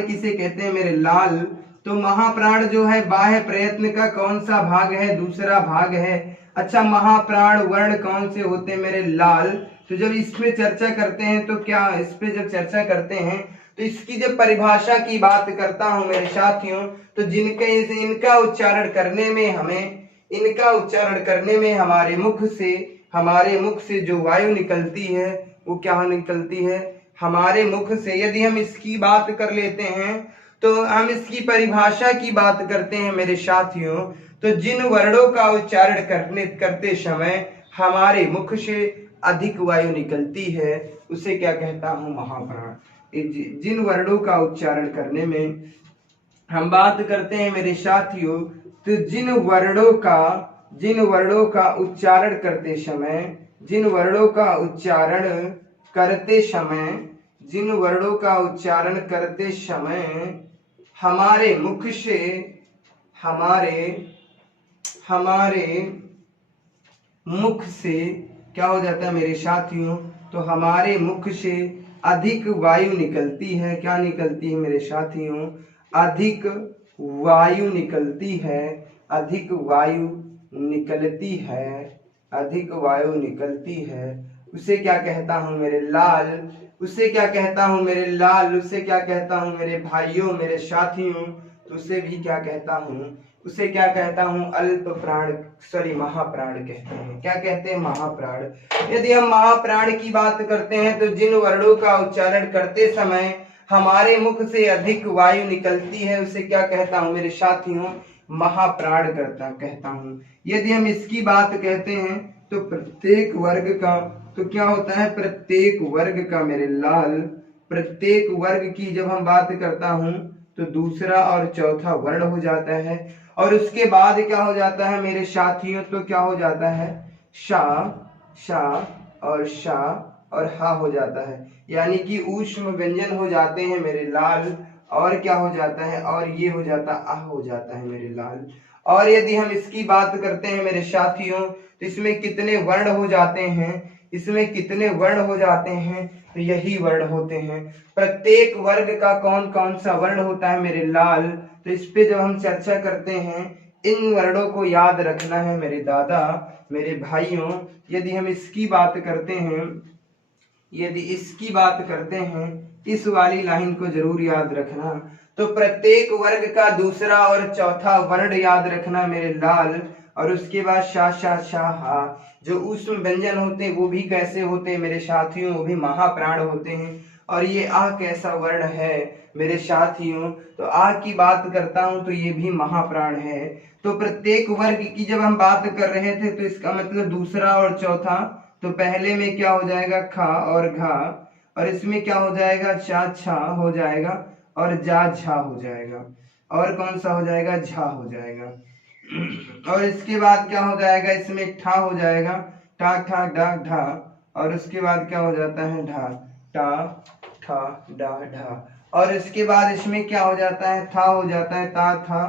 किसे कहते हैं मेरे लाल? तो महाप्राण जो है बाह्य प्रयत्न का कौन सा भाग है? दूसरा भाग है। अच्छा, महाप्राण वर्ण कौन से होते हैं मेरे लाल? तो जब इसमें चर्चा करते हैं तो क्या इस पे जब चर्चा करते हैं तो इसकी जब परिभाषा की बात करता हूं मेरे साथियों, तो इनका उच्चारण करने में हमारे मुख से जो वायु निकलती है वो क्या निकलती है हमारे मुख से। यदि हम इसकी बात कर लेते हैं तो हम इसकी परिभाषा की बात करते हैं मेरे साथियों, तो जिन वर्णों का उच्चारण करते समय हमारे मुख से अधिक वायु निकलती है उसे क्या कहता हूं महाप्राण। जिन वर्णों का उच्चारण करने में हम बात करते हैं मेरे साथियों, तो जिन वर्णों का उच्चारण करते समय हमारे मुख से क्या हो जाता है मेरे साथियों, तो हमारे मुख से अधिक वायु निकलती है। क्या निकलती है मेरे साथियों, अधिक वायु निकलती है, अधिक वायु निकलती है। उसे क्या कहता हूं मेरे लाल, उसे क्या कहता हूं मेरे लाल, उसे क्या कहता हूं मेरे भाइयों मेरे साथियों, उसे भी क्या कहता हूं, उसे क्या कहता हूं अल्प प्राण, महाप्राण कहते हैं। क्या कहते हैं महाप्राण। यदि हम महाप्राण की बात करते हैं तो जिन वर्णों का उच्चारण करते समय हमारे मुख से अधिक वायु निकलती है उसे क्या कहता हूं मेरे साथियों महाप्राण कहता हूं। यदि हम इसकी बात कहते हैं तो प्रत्येक वर्ग का, तो क्या होता है प्रत्येक वर्ग का मेरे लाल, प्रत्येक वर्ग की जब हम बात करता हूं तो दूसरा और चौथा वर्ण हो जाता है और उसके बाद क्या हो जाता है मेरे साथियों, तो क्या हो जाता है शा और हा हो जाता है, यानी कि ऊष्म व्यंजन हो जाते हैं मेरे लाल। और क्या हो जाता है, और ये हो जाता आह हो जाता है मेरे लाल। और यदि हम इसकी बात करते हैं मेरे साथियों तो इसमें कितने वर्ण हो जाते हैं, इसमें कितने वर्ण हो जाते हैं, तो यही वर्ण होते हैं। प्रत्येक वर्ग का कौन कौन सा वर्ण होता है मेरे लाल, तो इस पे जब हम चर्चा करते हैं इन वर्णों को याद रखना है मेरे दादा मेरे भाइयों। यदि हम इसकी बात करते हैं, यदि इसकी बात करते हैं, इस वाली लाइन को जरूर याद रखना, तो प्रत्येक वर्ग का दूसरा और चौथा वर्ण याद रखना मेरे लाल। और उसके बाद शा हा, जो ऊष्म व्यंजन होते हैं वो भी कैसे होते हैं मेरे साथियों, वो भी महाप्राण होते हैं। और ये आ कैसा वर्ण है मेरे साथियों, तो आ की बात करता हूं तो ये भी महाप्राण है। तो प्रत्येक वर्ग की जब हम बात कर रहे थे तो इसका मतलब दूसरा और चौथा, तो पहले में क्या हो जाएगा खा और घा, और इसमें क्या हो जाएगा चा छा हो जाएगा और जा झा हो जाएगा, और कौन सा हो जाएगा झा हो जाएगा। और इसके बाद क्या हो जाएगा, इसमें ठा हो जाएगा टा ठा डा ढा, और उसके बाद क्या हो जाता है ढा टा ठा डा ढा, और इसके बाद इसमें क्या हो जाता है था हो जाता है ता था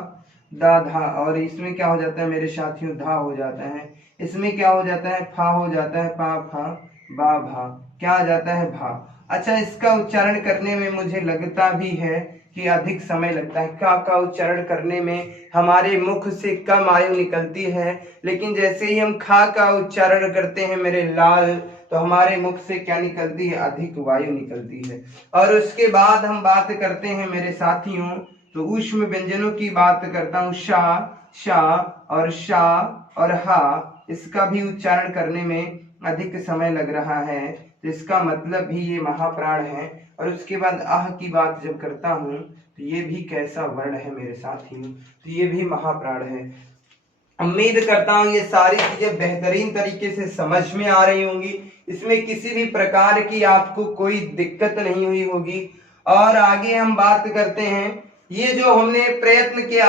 दा धा, और इसमें क्या हो जाता है मेरे साथियों धा हो जाता है। इसमें क्या हो जाता है फा हो जाता है पा फा बा भा, क्या आ जाता है भा। अच्छा, इसका उच्चारण करने में मुझे लगता भी है कि अधिक समय लगता है। का उच्चारण करने में हमारे मुख से कम वायु निकलती है, लेकिन जैसे ही हम खा का उच्चारण करते हैं मेरे लाल तो हमारे मुख से क्या निकलती है अधिक वायु निकलती है। और उसके बाद हम बात करते हैं मेरे साथियों, तो ऊष्म व्यंजनों की बात करता हूँ शा और हा, इसका भी उच्चारण करने में अधिक समय लग रहा है, तो इसका मतलब भी ये महाप्राण है। और उसके बाद आह की बात जब करता हूँ तो ये भी कैसा वर्ण है मेरे साथियों, तो ये भी महाप्राण है। उम्मीद करता हूँ ये सारी चीजें बेहतरीन तरीके से समझ में आ रही होंगी, इसमें किसी भी प्रकार की आपको कोई दिक्कत नहीं हुई होगी। और आगे हम बात करते हैं, ये जो हमने प्रयत्न के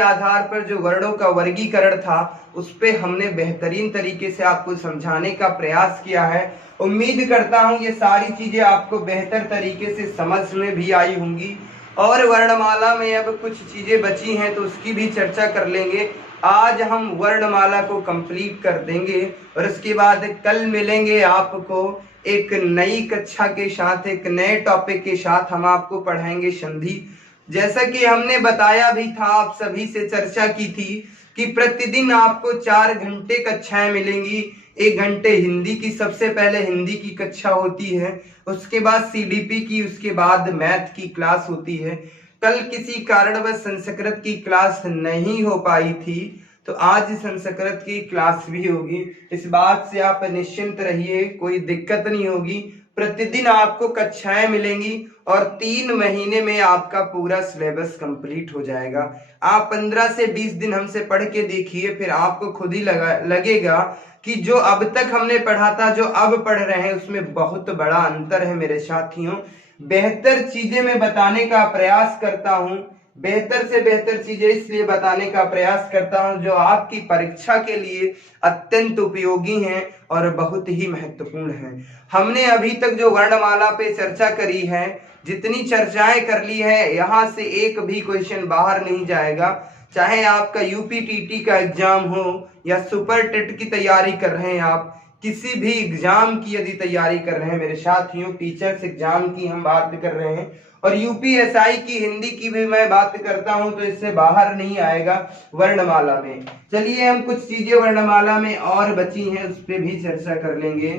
आधार पर जो वर्णों का वर्गीकरण था उस पे हमने बेहतरीन तरीके से आपको समझाने का प्रयास किया है। उम्मीद करता हूँ ये सारी चीजें आपको बेहतर तरीके से समझ में भी आई होंगी। और वर्णमाला में अब कुछ चीजें बची हैं तो उसकी भी चर्चा कर लेंगे। आज हम वर्णमाला को कंप्लीट कर देंगे और उसके बाद कल मिलेंगे आपको एक नई कक्षा के साथ, एक नए टॉपिक के साथ। हम आपको पढ़ाएंगे संधि। जैसा कि हमने बताया भी था, आप सभी से चर्चा की थी कि प्रतिदिन आपको 4 घंटे कक्षाएं मिलेंगी। 1 घंटे हिंदी की, सबसे पहले हिंदी की कक्षा होती है, उसके बाद सीडीपी की, उसके बाद मैथ की क्लास होती है। कल किसी कारणवश संस्कृत की क्लास नहीं हो पाई थी, तो आज संस्कृत की क्लास भी होगी। इस बात से आप निश्चिंत रहिए, कोई दिक्कत नहीं होगी। प्रतिदिन आपको कक्षाएं मिलेंगी और 3 महीने में आपका पूरा सिलेबस कंप्लीट हो जाएगा। आप 15 से 20 दिन हमसे पढ़ के देखिए, फिर आपको खुद ही लगेगा कि जो अब तक हमने पढ़ा था, जो अब पढ़ रहे हैं, उसमें बहुत बड़ा अंतर है मेरे साथियों। बेहतर चीजें मैं बताने का प्रयास करता हूं, बेहतर से बेहतर चीजें इसलिए बताने का प्रयास करता हूं जो आपकी परीक्षा के लिए अत्यंत उपयोगी हैं और बहुत ही महत्वपूर्ण हैं। हमने अभी तक जो वर्णमाला पे चर्चा करी है, जितनी चर्चाएं कर ली है, यहां से एक भी क्वेश्चन बाहर नहीं जाएगा। चाहे आपका यूपीटीटी का एग्जाम हो या सुपर टेट की तैयारी कर रहे हैं, आप किसी भी एग्जाम की यदि तैयारी कर रहे हैं मेरे साथियों, टीचर्स एग्जाम की हम बात कर रहे हैं और यूपीएसआई की हिंदी की भी मैं बात करता हूं, तो इससे बाहर नहीं आएगा वर्णमाला में। चलिए हम कुछ चीजें वर्णमाला में और बची हैं उस पर भी चर्चा कर लेंगे,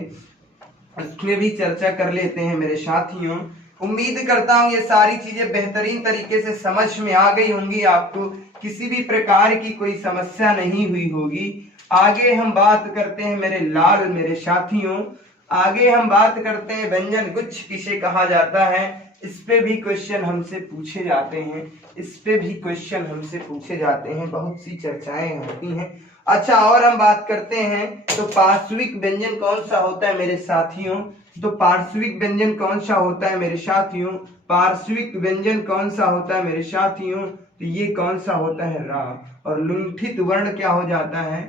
उसमें भी चर्चा कर लेते हैं मेरे साथियों। उम्मीद करता हूं ये सारी चीजें बेहतरीन तरीके से समझ में आ गई होंगी, आपको किसी भी प्रकार की कोई समस्या नहीं हुई होगी। आगे हम बात करते हैं मेरे लाल मेरे साथियों, आगे हम बात करते हैं व्यंजन गुच्छ किसे कहा जाता है। इस पे भी क्वेश्चन हमसे पूछे जाते हैं, इस पे भी क्वेश्चन हमसे पूछे जाते हैं, बहुत सी चर्चाएं होती हैं। अच्छा, और हम बात करते हैं तो पार्श्विक व्यंजन कौन सा होता है मेरे साथियों, तो पार्श्विक व्यंजन कौन सा होता है मेरे साथियों, पार्श्विक व्यंजन कौन सा होता है मेरे साथियों, तो ये कौन सा होता है रा। और लुंठित वर्ण क्या हो जाता है,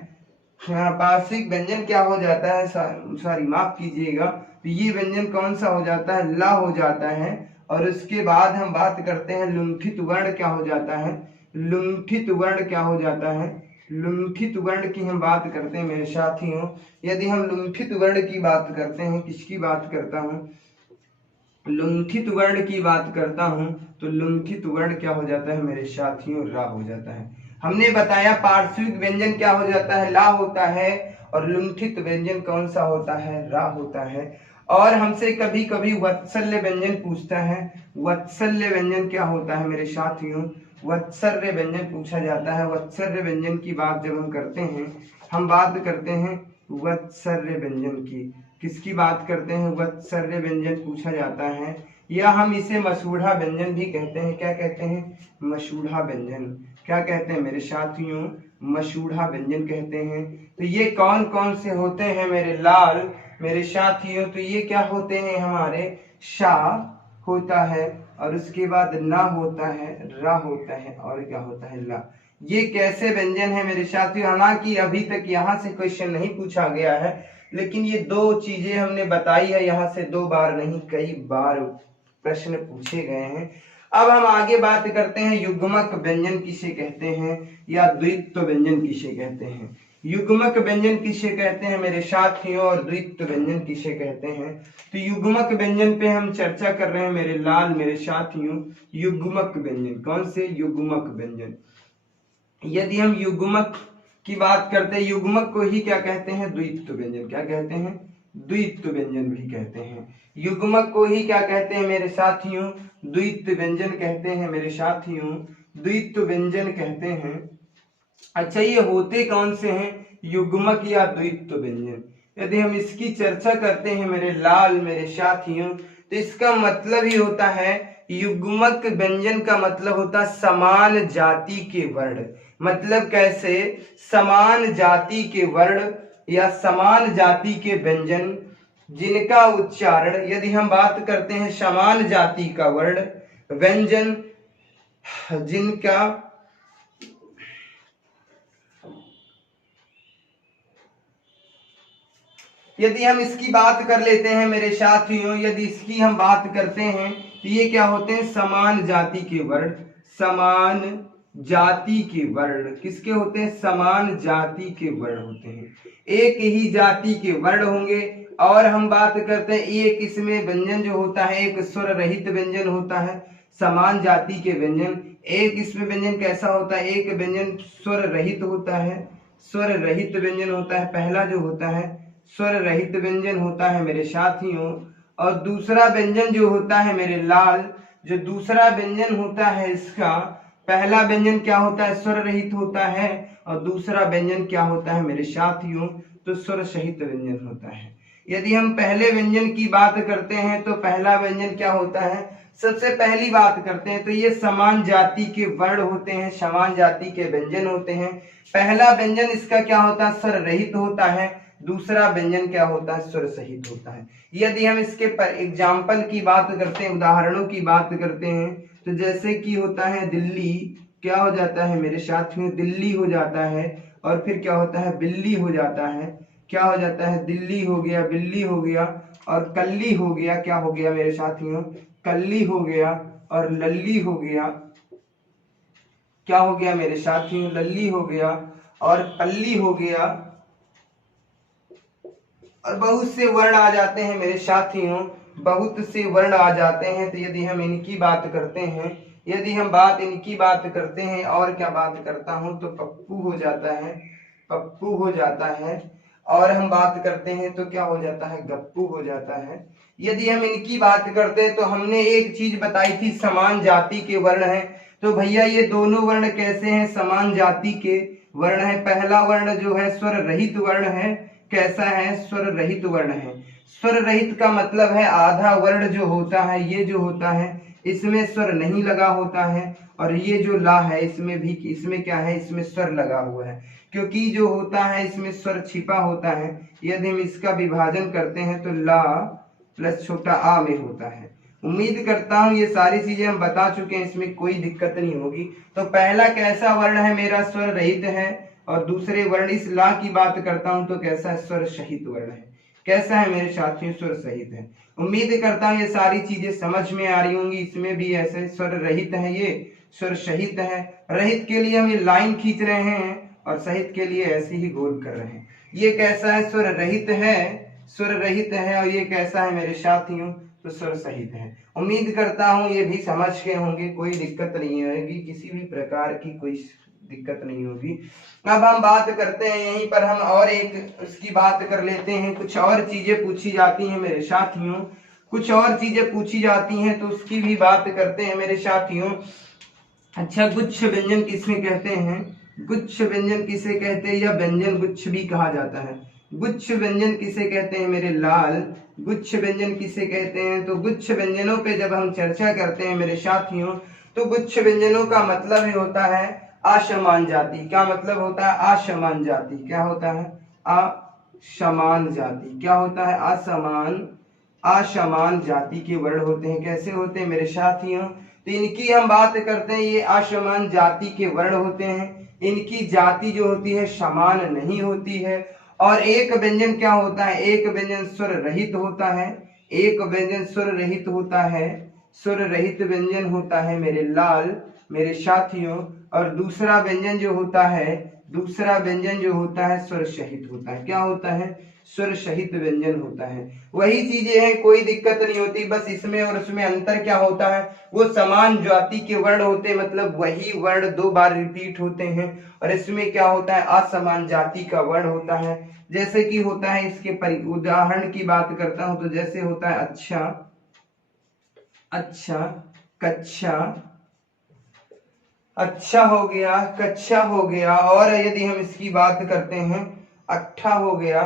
पार्श्विक व्यंजन क्या हो जाता है, सॉरी माफ कीजिएगा, तो ये व्यंजन कौन सा हो जाता है, ला हो जाता है। और उसके बाद हम बात करते हैं लुंठित वर्ण क्या हो जाता है, लुंठित वर्ण क्या हो जाता है, लुंठित वर्ण की हम बात करते हैं मेरे साथियों। यदि हम लुंठित वर्ण की बात करते हैं, किसकी बात करता हूं, लुंठित वर्ण की बात करता हूं, तो लुंठित वर्ण क्या हो जाता है मेरे साथियों, रा हो जाता है। हमने बताया पार्श्विक व्यंजन क्या हो जाता है, ला होता है, और लुंठित व्यंजन कौन सा होता है, रा होता है। और हमसे कभी कभी वत्सल्य व्यंजन पूछता है, वत्सल्य व्यंजन क्या होता है मेरे साथियों, वत्सल्य व्यंजन पूछा जाता है। वत्सल्य व्यंजन की बात जब हम करते हैं, हम बात करते हैं वत्सल्य व्यंजन की, किसकी बात करते हैं, वत्सल्य व्यंजन पूछा जाता है, या हम इसे मसूढ़ा व्यंजन भी कहते हैं। क्या कहते हैं, मसूढ़ा व्यंजन, क्या कहते हैं मेरे साथियों, मसूढ़ा व्यंजन कहते हैं। तो ये कौन कौन से होते हैं मेरे लाल मेरे साथियों, तो ये क्या होते हैं हमारे, शा होता है, और उसके बाद ना होता है, रा होता है, और क्या होता है, ला। ये कैसे व्यंजन है मेरे साथियों, हालांकि अभी तक यहाँ से क्वेश्चन नहीं पूछा गया है, लेकिन ये 2 चीजें हमने बताई है, यहाँ से 2 बार नहीं कई बार प्रश्न पूछे गए हैं। अब हम आगे बात करते हैं युग्मक व्यंजन किसे कहते हैं, या द्वित्व व्यंजन किसे कहते हैं। युग्मक व्यंजन किसे कहते हैं मेरे साथियों, और द्वित्व व्यंजन किसे कहते हैं। तो युग्मक व्यंजन पे हम चर्चा कर रहे हैं मेरे लाल मेरे साथियों। युग्मक व्यंजन कौन से, युग्मक व्यंजन। यदि हम युग्मक की बात करते हैं, युग्मक को ही क्या कहते हैं, द्वित्व व्यंजन, क्या कहते हैं, द्वित्व व्यंजन भी कहते हैं। युग्मक को ही क्या कहते हैं मेरे साथियों, द्वित्व व्यंजन कहते हैं मेरे साथियों, द्वित्व व्यंजन कहते हैं। अच्छा, ये होते कौन से हैं, युग्मक या द्वित्व व्यंजन। यदि हम इसकी चर्चा करते हैं मेरे लाल मेरे साथियों, तो इसका मतलब ही होता है, युग्मक व्यंजन का मतलब होता है समान जाति के वर्ण। मतलब कैसे, समान जाति के वर्ण या समान जाति के व्यंजन जिनका उच्चारण, यदि हम बात करते हैं समान जाति का वर्ण व्यंजन जिनका, यदि हम इसकी बात कर लेते हैं मेरे साथियों, यदि इसकी हम बात करते हैं, तो ये क्या होते हैं, समान जाति के वर्ण, समान जाति के वर्ण किसके होते हैं, समान जाति के वर्ण होते हैं। एक ही जाति के वर्ण होंगे। और हम बात करते हैं एक इसमें व्यंजन जो होता है, एक स्वर रहित व्यंजन होता है, समान जाति के व्यंजन। एक इसमें व्यंजन कैसा होता है, एक व्यंजन स्वर रहित होता है, स्वर रहित व्यंजन होता है, पहला जो होता है स्वर रहित व्यंजन होता है मेरे साथियों। और दूसरा व्यंजन जो होता है मेरे लाल, जो दूसरा व्यंजन होता है इसका, पहला व्यंजन क्या होता है, स्वर रहित होता है, और दूसरा व्यंजन क्या होता है मेरे साथियों, तो स्वर सहित व्यंजन होता है। यदि हम पहले व्यंजन की बात करते हैं तो पहला व्यंजन क्या होता है, सबसे पहली बात करते हैं तो ये समान जाति के वर्ण होते हैं, समान जाति के व्यंजन होते हैं। पहला व्यंजन इसका क्या होता है, स्वर रहित होता है, दूसरा व्यंजन क्या होता है, स्वर सहित होता है। यदि हम इसके पर एग्जाम्पल की बात करते हैं, उदाहरणों की बात करते हैं, तो जैसे कि होता है दिल्ली, क्या हो जाता है मेरे साथियों, दिल्ली हो जाता है, और फिर क्या होता है, बिल्ली हो जाता है, क्या हो जाता है, दिल्ली हो गया, बिल्ली हो गया, और कल्ली हो गया, क्या हो गया मेरे साथियों, कल्ली हो गया, और लल्ली हो गया, क्या हो गया मेरे साथियों, लल्ली हो गया, और पल्ली हो गया, और बहुत से वर्ण आ जाते हैं मेरे साथियों, बहुत से वर्ण आ जाते हैं। तो यदि हम इनकी बात करते हैं, यदि हम इनकी बात करते हैं, और क्या बात करता हूं, तो पप्पू हो जाता है, पप्पू हो जाता है, और हम बात करते हैं तो क्या हो जाता है, गप्पू हो जाता है। यदि हम इनकी बात करते हैं तो हमने एक चीज बताई थी, समान जाति के वर्ण हैं। तो भैया ये दोनों वर्ण कैसे हैं, समान जाति के वर्ण है। पहला वर्ण जो है स्वर रहित वर्ण है, कैसा है, स्वर रहित वर्ण है। स्वर रहित का मतलब है आधा वर्ण जो होता है, ये जो होता है इसमें स्वर नहीं लगा होता है, और ये जो ला है इसमें क्या है, इसमें स्वर लगा हुआ है, क्योंकि जो होता है इसमें स्वर छिपा होता है। यदि हम इसका विभाजन करते हैं तो ला प्लस छोटा आ में होता है। उम्मीद करता हूं ये सारी चीजें हम बता चुके हैं, इसमें कोई दिक्कत नहीं होगी। तो पहला कैसा वर्ण है मेरा, स्वर रहित है, और दूसरे वर्ण इस ला की बात करता हूं तो कैसा है, स्वर सहित वर्ण है। कैसा है मेरे साथियों, स्वर सहित है। उम्मीद करता हूं ये सारी चीजें समझ में आ रही होंगी। इसमें भी ऐसे स्वर रहित है, ये स्वर सहित है। रहित के लिए हम ये लाइन खींच रहे हैं, और सहित के लिए ऐसे ही गोल कर रहे हैं। ये कैसा है, स्वर रहित है, स्वर रहित है, और ये कैसा है मेरे साथियों, तो स्वर सहित है। उम्मीद करता हूं ये भी समझ गए होंगे, कोई दिक्कत नहीं होगी, किसी भी प्रकार की कोई दिक्कत नहीं होगी। अब हम बात करते हैं, यहीं पर हम और एक उसकी बात कर लेते हैं। कुछ और चीजें पूछी जाती हैं मेरे साथियों, कुछ और चीजें पूछी जाती हैं तो उसकी भी बात करते हैं मेरे साथियों। अच्छा, गुच्छ व्यंजन किसमें कहते हैं, गुच्छ व्यंजन किसे कहते हैं, या व्यंजन गुच्छ भी कहा जाता है। गुच्छ व्यंजन किसे कहते हैं मेरे लाल, गुच्छ व्यंजन किसे कहते हैं, तो गुच्छ व्यंजनों पे जब हम चर्चा करते हैं मेरे साथियों, तो गुच्छ व्यंजनों का मतलब ही होता है असमान जाति। क्या मतलब होता है, असमान जाति। क्या होता है, असमान जाति। क्या होता है, असमान जाति के वर्ण होते हैं। कैसे होते हैं मेरे साथियों, तो इनकी हम बात करते हैं, ये असमान जाति के वर्ण होते हैं। इनकी जाति जो होती है समान नहीं होती है। और एक व्यंजन क्या होता है, एक व्यंजन स्वर रहित होता है, एक व्यंजन स्वर रहित होता है, स्वर रहित व्यंजन होता है मेरे लाल, मेरे साथियों। और दूसरा व्यंजन जो होता है, दूसरा व्यंजन जो होता है स्वर सहित होता है। क्या होता है, स्वर सहित व्यंजन होता है। वही चीजें हैं, कोई दिक्कत नहीं होती, बस इसमें और उसमें अंतर क्या होता है, वो समान जाति के वर्ण होते हैं, मतलब वही वर्ण दो बार रिपीट होते हैं। और इसमें क्या होता है, असमान जाति का वर्ण होता है। जैसे कि होता है, इसके उदाहरण की बात करता हूं तो जैसे होता है अच्छा, अच्छा, कक्षा, अच्छा हो गया, कक्षा हो गया। और यदि हम इसकी बात करते हैं, अट्ठा हो गया,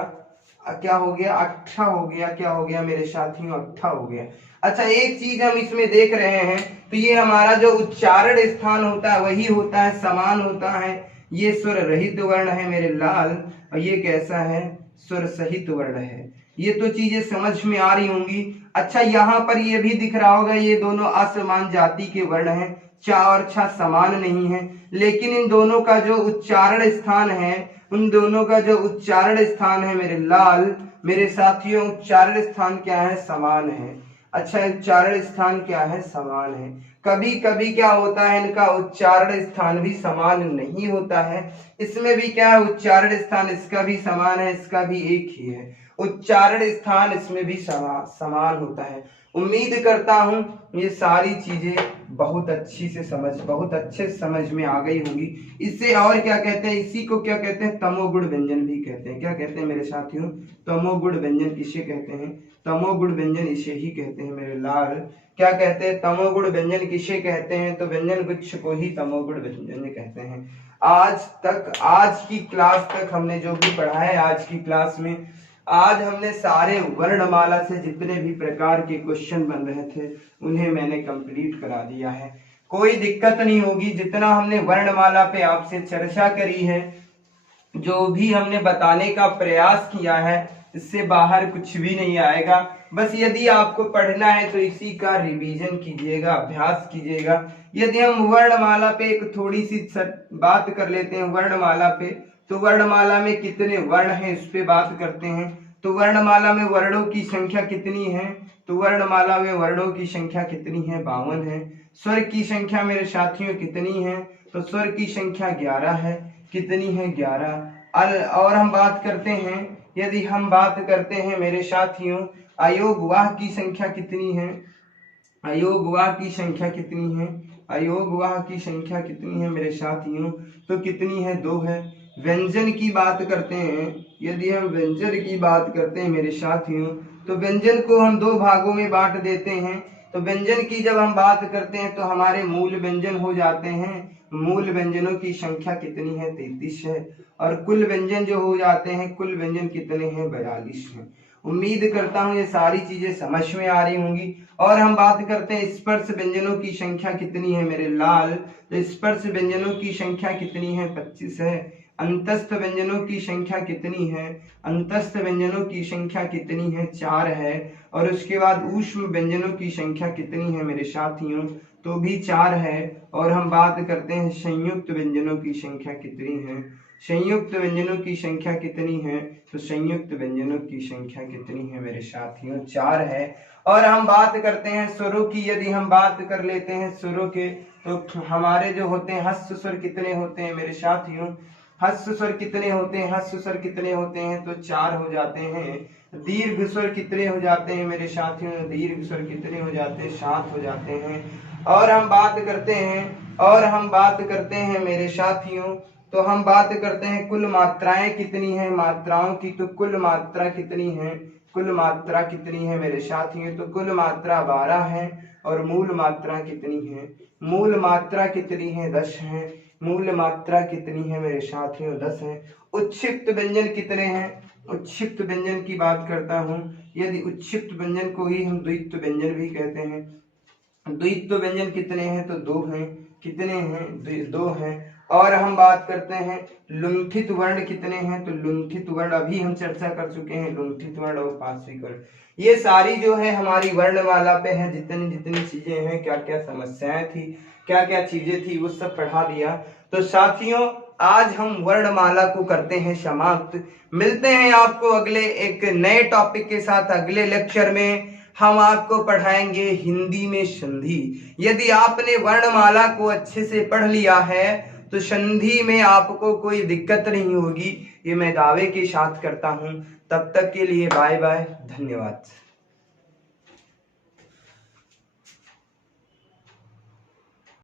क्या हो गया, अट्ठा हो गया, क्या हो गया मेरे साथियों, अट्ठा हो गया। अच्छा, एक चीज हम इसमें देख रहे हैं, तो ये हमारा जो उच्चारण स्थान होता है वही होता है, समान होता है। ये स्वर रहित वर्ण है मेरे लाल, और ये कैसा है, स्वर सहित वर्ण है। ये तो चीजें समझ में आ रही होंगी। अच्छा, यहाँ पर ये भी दिख रहा होगा, ये दोनों असमान जाति के वर्ण हैं, चा और छा समान नहीं है, लेकिन इन दोनों का जो उच्चारण स्थान है, उन दोनों का जो उच्चारण स्थान है मेरे लाल, मेरे साथियों, उच्चारण स्थान क्या है, समान है। अच्छा, उच्चारण स्थान क्या है, समान है। कभी कभी क्या होता है, इनका उच्चारण स्थान भी समान नहीं होता है। इसमें भी क्या है, उच्चारण स्थान इसका भी समान है, इसका भी एक ही है। उच्चारण स्थान इसमें भी समान होता है। उम्मीद करता हूं ये सारी चीजें बहुत अच्छे समझ में आ गई होंगी। इससे और क्या कहते हैं, इसी को क्या कहते हैं, तमोगुण व्यंजन भी कहते हैं। क्या कहते हैं मेरे साथियों, तमोगुण व्यंजन किसे कहते हैं, तमोगुण व्यंजन इसे ही कहते हैं मेरे लाल। क्या कहते हैं? तमोगुण व्यंजन किसे कहते हैं? तो व्यंजन गुच्छ को ही तमोगुण व्यंजन कहते हैं। आज की क्लास तक हमने जो भी पढ़ा है, आज की क्लास में आज हमने सारे वर्णमाला से जितने भी प्रकार के क्वेश्चन बन रहे थे उन्हें मैंने कंप्लीट करा दिया है। कोई दिक्कत नहीं होगी। जितना हमने वर्णमाला पे आपसे चर्चा करी है, जो भी हमने बताने का प्रयास किया है, इससे बाहर कुछ भी नहीं आएगा। बस यदि आपको पढ़ना है तो इसी का रिवीजन कीजिएगा, अभ्यास कीजिएगा। यदि हम वर्णमाला पे एक थोड़ी सी बात कर लेते हैं वर्णमाला पे, तो वर्णमाला में कितने वर्ण हैं इस पे बात करते हैं। तो वर्णमाला में वर्णों की संख्या कितनी है? तो वर्णमाला में वर्णों की संख्या कितनी है? 52 है। स्वर की संख्या मेरे साथियों कितनी है? तो स्वर की संख्या 11 है। कितनी है? 11। और हम बात करते हैं, यदि हम बात करते हैं मेरे साथियों, अयोगवाह की संख्या कितनी है? अयोगवाह की संख्या कितनी है? अयोगवाह की संख्या कितनी है मेरे साथियों? तो कितनी है? 2 है। व्यंजन की बात करते हैं, यदि हम व्यंजन की बात करते हैं मेरे साथियों, तो व्यंजन को हम 2 भागों में बांट देते हैं। तो व्यंजन की जब हम बात करते हैं तो हमारे मूल व्यंजन हो जाते हैं। मूल व्यंजनों की संख्या कितनी है? 33 है। और कुल व्यंजन जो हो जाते हैं, कुल व्यंजन कितने हैं? 42 हैं। उम्मीद करता हूं ये सारी चीजें समझ में आ रही होंगी। और हम बात करते हैं स्पर्श व्यंजनों की संख्या कितनी है मेरे लाल? तो स्पर्श व्यंजनों की संख्या कितनी है? 25 है। अंतस्थ व्यंजनों की संख्या कितनी है? अंतस्थ व्यंजनों की संख्या कितनी है? 4 है। और उसके बाद ऊष्म व्यंजनों की संख्या कितनी है मेरे साथियों? तो भी 4 है। और हम बात करते हैं संयुक्त व्यंजनों की संख्या कितनी है? संयुक्त व्यंजनों की संख्या कितनी है? तो संयुक्त व्यंजनों की संख्या कितनी है मेरे साथियों? 4 है। और हम बात करते हैं स्वरों की, यदि हम बात कर लेते हैं स्वरों के, तो हमारे जो होते हैं हस्त स्वर कितने होते हैं मेरे साथियों? हस्त स्वर कितने होते हैं? हस्त स्वर कितने होते हैं? तो 4 हो जाते हैं। दीर्घ स्वर कितने हो जाते हैं मेरे साथियों? दीर्घ स्वर कितने हो जाते हैं? 7 हो जाते हैं। और हम बात करते हैं मेरे साथियों, तो हम बात करते हैं कुल मात्राएं कितनी है मात्राओं की। तो कुल मात्रा कितनी है? कुल मात्रा कितनी है मेरे साथियों? तो कुल मात्रा 12 है। और मूल मात्रा कितनी है? मूल मात्रा कितनी है? 10 है। मूल मात्रा कितनी है मेरे साथियों? 10 है। उच्छिष्ट व्यंजन कितने हैं? उच्छिष्ट व्यंजन की बात करता हूं, यदि उच्छिष्ट व्यंजन को ही हम द्वित्व व्यंजन भी कहते हैं। द्वित्व व्यंजन कितने हैं? तो 2 हैं। कितने हैं? 2 हैं। और हम बात करते हैं लुंठित वर्ण कितने हैं? तो लुंठित वर्ण अभी हम चर्चा कर चुके हैं, लुंठित वर्ण और पार्श्विक वर्ण। ये सारी जो है हमारी वर्णमाला पे है, जितनी जितनी चीजें हैं, क्या क्या समस्याएं थी, क्या क्या चीजें थी, वो सब पढ़ा दिया। तो साथियों आज हम वर्णमाला को करते हैं समाप्त। मिलते हैं आपको अगले एक नए टॉपिक के साथ। अगले लेक्चर में हम आपको पढ़ाएंगे हिंदी में संधि। यदि आपने वर्णमाला को अच्छे से पढ़ लिया है तो संधि में आपको कोई दिक्कत नहीं होगी, ये मैं दावे के साथ करता हूं। तब तक के लिए बाय बाय, धन्यवाद।